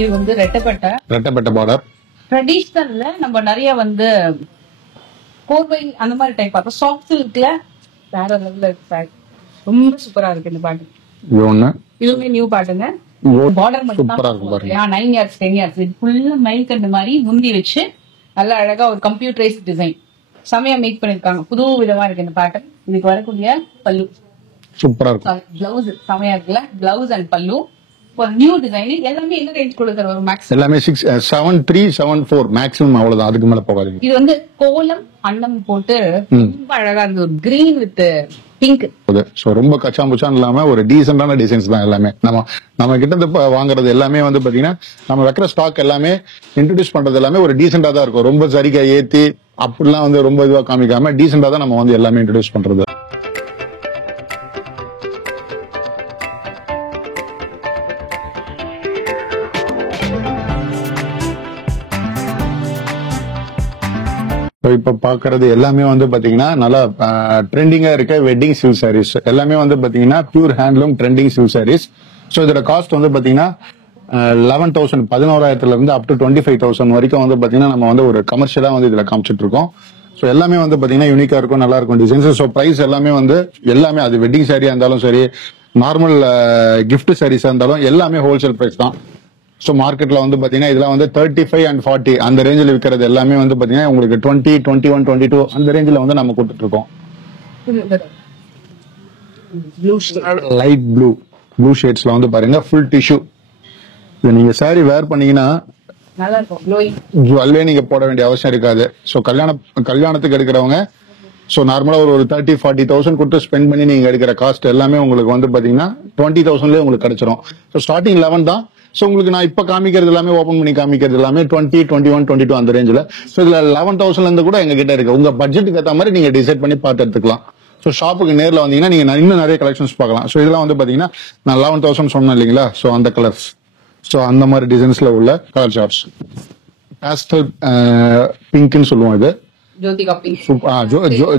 இது வந்து ரெட்டப்பட்ட பார்டர். ட்ரெடிஷனல்ல நம்ம நிறைய வந்து கோர்வை அந்த மாதிரி டைப் பார்த்தோம். சாஃப்ட் சில்க்ல வேற லெவல்ல இருக்கு. ரொம்ப சூப்பரா இருக்கு இந்த பாட்டு. இதுவுமே நியூ பாட்டுங்க. பார்டர் மட்டும் 9 இயர்ஸ் 10 இயர்ஸ் இது ஃபுல்லா மைல் கண்டு மாதிரி முந்தி வச்சு நல்லா அழகா ஒரு கம்ப்யூட்டரைஸ் டிசைன் செமையா மேக் பண்ணிருக்காங்க. புது விதமா இருக்கு இந்த பாட்டு. இதுக்கு வரக்கூடிய பல்லு சூப்பரா இருக்கு. பிளவுஸ் செமையா இருக்குல்ல. பிளவுஸ் அண்ட் பல்லு ஒரு நியூ டிசைன். எல்லாமே என்ன ரேஞ்ச் கொடுக்குற ஒரு மேக்ஸ் எல்லாமே 7374 மேக்ஸிமம் அவ்வளவுதான். அதுக்கு மேல போகாது. இது வந்து கோலம் அன்னம் போட்டு ரொம்ப அழகா இருக்கு. ஒரு கிரீன் வித் பிங்க். சோ ரொம்ப கச்சாம்புச்சான் இல்லாம ஒரு டீசென்டான டிசைன்ஸ் தான் எல்லாமே. நம்ம கிட்ட வாங்குறது எல்லாமே வந்து பாத்தீங்கன்னா நம்ம வைக்கிற ஸ்டாக் எல்லாமே இன்ட்ரோடியூஸ் பண்றது எல்லாமே ஒரு டீசென்டா தான் இருக்கும். ரொம்ப சரிகா ஏத்தி அப்படிலாம் வந்து ரொம்ப இதுவா காமிக்காம டீசென்டா தான் நம்ம வந்து எல்லாமே இன்ட்ரோடியூஸ் பண்றது. இப்ப பாக்குறது எல்லாமே வந்து பாத்தீங்கன்னா நல்லா ட்ரெண்டிங்கா இருக்க வெட்டிங் சில்க் சாரீஸ் எல்லாமே வந்து பாத்தீங்கன்னா pure handloom trending silk saris. So இதோட காஸ்ட் வந்து பாத்தீங்கன்னா 11,000 11,000 இருந்து அப் டு 25,000 வரைக்கும் வந்து பாத்தீங்கன்னா நம்ம வந்து ஒரு கமர்ஷியலா வந்து இதுல காமிச்சிட்டு இருக்கோம். சோ எல்லாமே வந்து பாத்தீங்கன்னா யூனிக்கா இருக்கும், நல்லா இருக்கும் டிசைன்ஸ். சோ பிரைஸ் எல்லாமே வந்து எல்லாமே அது வெட்டிங் சாரியா இருந்தாலும் சரி, நார்மல் கிஃப்ட் சாரீஸா இருந்தாலும் எல்லாமே ஹோல்சேல் பிரைஸ் தான். சோ மார்க்கெட்ல வந்து பாத்தீங்கன்னா இதெல்லாம் வந்து 35 and 40 அந்த ரேஞ்சில் விற்கிறது எல்லாமே வந்து பாத்தீங்கன்னா உங்களுக்கு 20, 21, 22 அந்த ரேஞ்சில் வந்து நம்ம கொடுத்துட்டு இருக்கோம். லைட் ப்ளூ ஷேட்ஸ்ல வந்து பாருங்க ஃபுல் டிஷ்யூ. இது நீங்க சாரி வேர் பண்ணீங்கன்னா ஜுவல்லே நீங்க போட வேண்டிய அவசியம் இருக்காது. சோ கல்யாணத்துக்கு எடுக்கிறவங்க சோ நார்மலா ஒரு 30-40,000 கொடுத்து ஸ்பெண்ட் பண்ணி நீங்க எடுக்கிற காஸ்ட் எல்லாமே உங்களுக்கு வந்து பாத்தீங்கன்னா 20,000 உங்களுக்கு கிடைச்சிரும். சோ ஸ்டார்டிங் 11 தான். சோ உங்களுக்கு நான் இப்ப காமிக்கிறது எல்லாமே ஓபன் பண்ணி காமிக்கிறது எல்லாமே 20, 21, 22 அந்த ரேஞ்சில. சோ இதுல 11,000 இருந்து கூட எங்க கிட்ட இருக்கு. உங்க பட்ஜெட்டுக்கு ஏற்ற மாதிரி நீங்க டிசைட் பண்ணி பார்த்து எடுத்துக்கலாம். சோ ஷாப்புக்கு நேர்ல வந்தீங்கன்னா நீங்க இன்னும் நிறைய கலெக்ஷன்ஸ் பார்க்கலாம். சோ இதெல்லாம் வந்து பாத்தீங்கன்னா நான் 11,000 சொன்னேன் இல்லீங்களா. சோ அந்த கலர்ஸ் சோ அந்த மாதிரி டிசைன்ஸ்ல உள்ள கலர் சார்ட்ஸ். பாஸ்டல் பிங்க்னு சொல்லுவோம் இது. ஜோதிகா பிங்க்.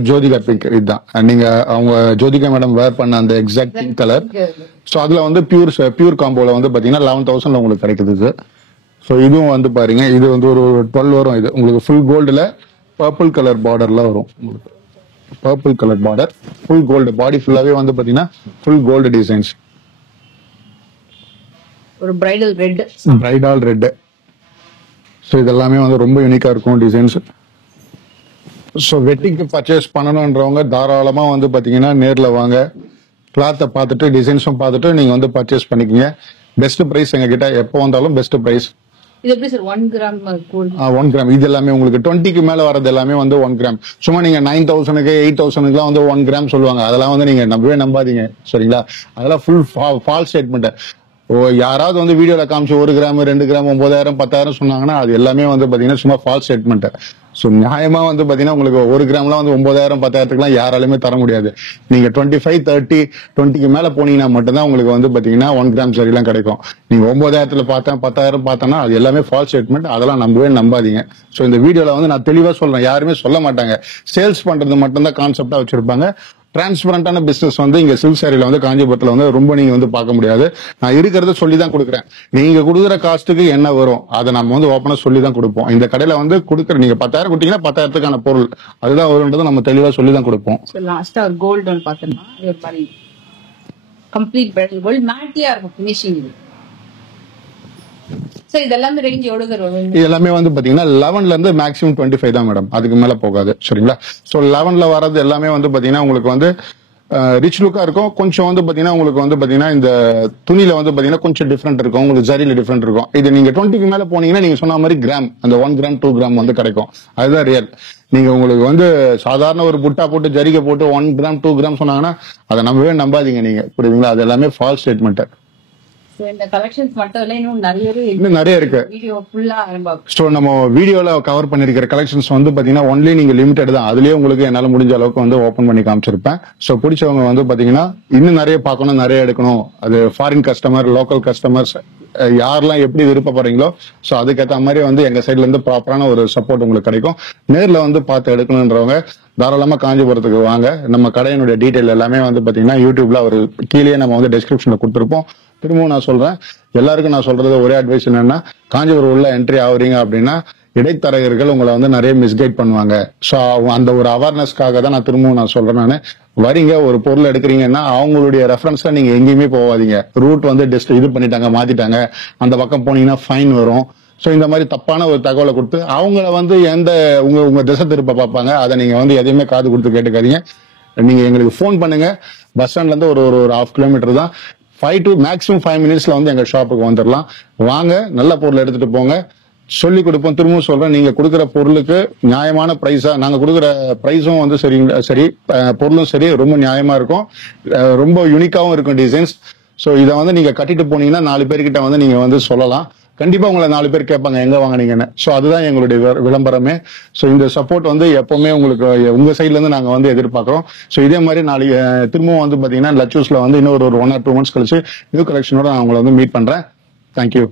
ஜோதிகா பிங்க் இதுதான். நீங்க அவங்க ஜோதிகா மேடம் வேர் பண்ண அந்த எக்ஸாக்ட் பிங்க் கலர். ஸோ அதுல வந்து பியூர் காம்போல வந்து பாத்தீங்கன்னா 11,000 உங்களுக்கு கிடைக்குது சார். ஸோ இதுவும் வந்து பாருங்க, இது வந்து ஒரு 12 வரும். இது உங்களுக்கு ஃபுல் கோல்டுல பர்பிள் கலர் பார்டர்ல வரும். உங்களுக்கு purple colour border, full gold, body ஃபுல்லாவே வந்து பாத்தீங்கன்னா ஃபுல் கோல்டு டிசைன்ஸ். ஒரு பிரைடல் ரெட். ஸோ இதெல்லாமே வந்து ரொம்ப யூனிக்கா இருக்கும் டிசைன்ஸ். ஸோ வெட்டிங்க்கு பர்ச்சேஸ் பண்ணணுன்றவங்க தாராளமா வந்து பாத்தீங்கன்னா நேர்ல வாங்க, கிளாத்தை பார்த்துட்டு டிசைன்ஸும் பார்த்துட்டு நீங்க வந்து பர்ச்சேஸ் பண்ணிக்கங்க. பெஸ்ட் பிரைஸ் எங்க கிட்ட எப்போ வந்தாலும் பெஸ்ட் பிரைஸ். இது எப்படி சார் 1 கிராம் கோல்ட்? 1 கிராம் இது எல்லாமே உங்களுக்கு 20க்கு மேல வரது எல்லாமே வந்து 1 கிராம். சும்மா நீங்க 9,000க்கு 8,000க்குலாம் வந்து 1 கிராம் சொல்லுவாங்க. அதெல்லாம் வந்து நீங்க நம்பாதீங்க சரிங்களா. அதெல்லாம் ஃபுல் ஃபால்ஸ் ஸ்டேட்மெண்ட். யாராவது வந்து வீடியோல காமிச்சு 1 கிராம் 2 கிராம் 9,000 10,000 சொன்னாங்கன்னா அது எல்லாமே வந்து பாத்தீங்கன்னா சும்மா ஃபால்ஸ் ஸ்டேட்மெண்ட். சோ நியாயமா வந்து பாத்தீங்கன்னா உங்களுக்கு 1 கிராம்லாம் வந்து 9,000 10,000க்குலாம் யாராலுமே தர முடியாது. நீங்க 25 30 20க்கு மேல போனீங்கன்னா மட்டும்தான் உங்களுக்கு வந்து பாத்தீங்கன்னா 1 கிராம் சரிலாம் கிடைக்கும். நீங்க 9,000ல பார்த்தேன் 10,000 பார்த்தோம்னா அது எல்லாமே ஃபால்ஸ் ஸ்டேட்மெண்ட். அதெல்லாம் நம்பாதீங்க. சோ இந்த வீடியோல வந்து நான் தெளிவா சொல்றேன், யாருமே சொல்ல மாட்டாங்க. சேல்ஸ் பண்றது மட்டும்தான் கான்செப்டா வச்சிருப்பாங்க. டிரான்ஸ்பரண்டான பிசினஸ் வந்து இங்க சில்க் சாரியில வந்து காஞ்சிபுரத்துல வந்து ரொம்ப நீங்க வந்து பார்க்க முடியாது. நான் இருக்கிறத சொல்லி தான் கொடுக்குறேன். நீங்க கொடுக்குற காஸ்ட்டுக்கு என்ன வரும் அதை நம்ம வந்து ஓப்பனா சொல்லி தான் கொடுப்போம். இந்த கடையில வந்து கொடுக்குற நீங்க 10,000 கொடுத்தீங்கன்னா 10,000க்கான பொருள் அதுதான் வரும்ன்றதை நம்ம தெளிவா சொல்லி தான் கொடுப்போம். லாஸ்டா ஒரு கோல்டு ஒன்று பார்த்தோம்னா ஒரு மாதிரி கம்ப்ளீட் பிரைடல் கோல்டு மேட்டியா இருக்கும் ஃபினிஷிங். சார் இதெல்லாம் ரேஞ்ச் எவ்வளவு வரும்? இது எல்லாமே வந்து பாத்தீங்கன்னா 11ல இருந்து மேக்ஸிமம் 25 தான் மேடம், அதுக்கு மேல போகாது சரிங்களா. சோ 11ல வரது எல்லாமே வந்து பாத்தீங்கன்னா உங்களுக்கு வந்து ரிச் லுக்கா இருக்கும். கொஞ்சம் வந்து பாத்தீங்கன்னா உங்களுக்கு வந்து பாத்தீங்கன்னா இந்த துணியில வந்து பாத்தீங்கன்னா கொஞ்சம் டிஃபரெண்ட் இருக்கும், உங்களுக்கு ஜரியில டிஃபரெண்ட் இருக்கும். இது நீங்க 20க்கு மேல போனீங்கன்னா நீங்க சொன்ன மாதிரி கிராம் அந்த 1 கிராம் 2 கிராம் வந்து கிடைக்கும். அதுதான் ரியல். நீங்க உங்களுக்கு வந்து சாதாரண ஒரு புட்டா போட்டு ஜரிகை போட்டு 1 கிராம் 2 கிராம் சொன்னாங்கன்னா அதை நம்பாதீங்க நீங்க, புரியுதுங்களா. அது எல்லாமே ஃபால்ஸ் ஸ்டேட்மெண்ட். இந்த கலெக்ஷன்ஸ் மட்டும் இல்ல, இன்னும் நிறைய இருக்கு. வீடியோ ஃபுல்லா சோ நம்ம வீடியோல கவர் பண்ணிருக்கிற கலெக்ஷன்ஸ் வந்து பாத்தீங்கன்னா ஒன்லி நீங்க லிமிடெட் தான். அதுலயே உங்களுக்கு என்னால முடிஞ்ச அளவுக்கு வந்து ஓபன் பண்ணி காமிச்சிருப்பேன். சோ பிடிச்சவங்க வந்து பாத்தீங்கன்னா இன்னும் நிறைய பார்க்கணும், நிறைய எடுக்கணும். அது ஃபாரின் கஸ்டமர், லோக்கல் கஸ்டமர்ஸ் யாரெல்லாம் எப்படி விருப்பப்படுறீங்களோ சோ அதுக்கேற்ற மாதிரி வந்து எங்க சைட்ல இருந்து ப்ராப்பரான ஒரு சப்போர்ட் உங்களுக்கு கிடைக்கும். நேர்ல வந்து பார்த்து எடுக்கணும்ன்றவங்க தாராளமா காஞ்சிபுரத்துக்கு வாங்க. நம்ம கடையினுடைய டீடைல் எல்லாமே வந்து பாத்தீங்கன்னா யூடியூப்ல ஒரு கீழே நம்ம வந்து டிஸ்கிரிப்ஷன்ல கொடுத்துருப்போம். திரும்பவும் நான் சொல்றேன், எல்லாருக்கும் நான் சொல்றது ஒரே அட்வைஸ் என்னன்னா, காஞ்சிபுரம் உள்ள என்ட்ரி ஆகுறீங்க அப்படின்னா இடைத்தரகர்கள் உங்களை வந்து நிறைய மிஸ்கைட் பண்ணுவாங்க. சோ அந்த ஒரு அவேர்னஸ்க்காக தான் நான் திரும்பவும் நான் சொல்றேன். நானு வரீங்க ஒரு பொருள் எடுக்கிறீங்கன்னா அவங்களுடைய ரெஃபரன்ஸ்ல நீங்க எங்கேயுமே போகாதீங்க. ரூட் வந்து இது பண்ணிட்டாங்க, மாத்திட்டாங்க, அந்த பக்கம் போனீங்கன்னா ஃபைன் வரும். சோ இந்த மாதிரி தப்பான ஒரு தகவலை கொடுத்து அவங்கள வந்து எந்த உங்க திசை திருப்ப பார்ப்பாங்க. அதை நீங்க வந்து எதையுமே காது கொடுத்து கேட்டுக்காதீங்க. நீங்க எங்களுக்கு போன் பண்ணுங்க. பஸ் ஸ்டாண்ட்ல இருந்து ஒரு 1/2 கிலோமீட்டர் தான். 5 to maximum 5 minutesல வந்து எங்க ஷாப்புக்கு வந்துடலாம். வாங்க, நல்ல பொருள் எடுத்துட்டு போங்க, சொல்லி கொடுப்போம். திரும்பவும் சொல்றேன், நீங்க கொடுக்குற பொருளுக்கு நியாயமான பிரைஸா நாங்க கொடுக்குற பிரைஸும் வந்து சரி பொருளும் சரி ரொம்ப நியாயமா இருக்கும், ரொம்ப யூனிக்காவும் இருக்கும் டிசைன்ஸ். சோ இதை வந்து நீங்க கட்டிட்டு போனீங்கன்னா 4 பேர்கிட்ட வந்து நீங்க வந்து சொல்லலாம். கண்டிப்பா உங்களை 4 பேர் கேட்பாங்க எங்க வாங்கினீங்கன்னு. சோ அதுதான் எங்களுடைய விளம்பரமே. சோ இந்த சப்போர்ட் வந்து எப்பவுமே உங்களுக்கு உங்க சைட்ல இருந்து நாங்க வந்து எதிர்பார்க்கிறோம். சோ இதே மாதிரி நாளைக்கு திரும்பவும் வந்து பாத்தீங்கன்னா லச்சூஸ்ல வந்து இன்னொரு 1 or 2 months கழிச்சு நியூ கலெக்ஷனோட நான் உங்களை வந்து மீட் பண்றேன். தேங்க்யூ.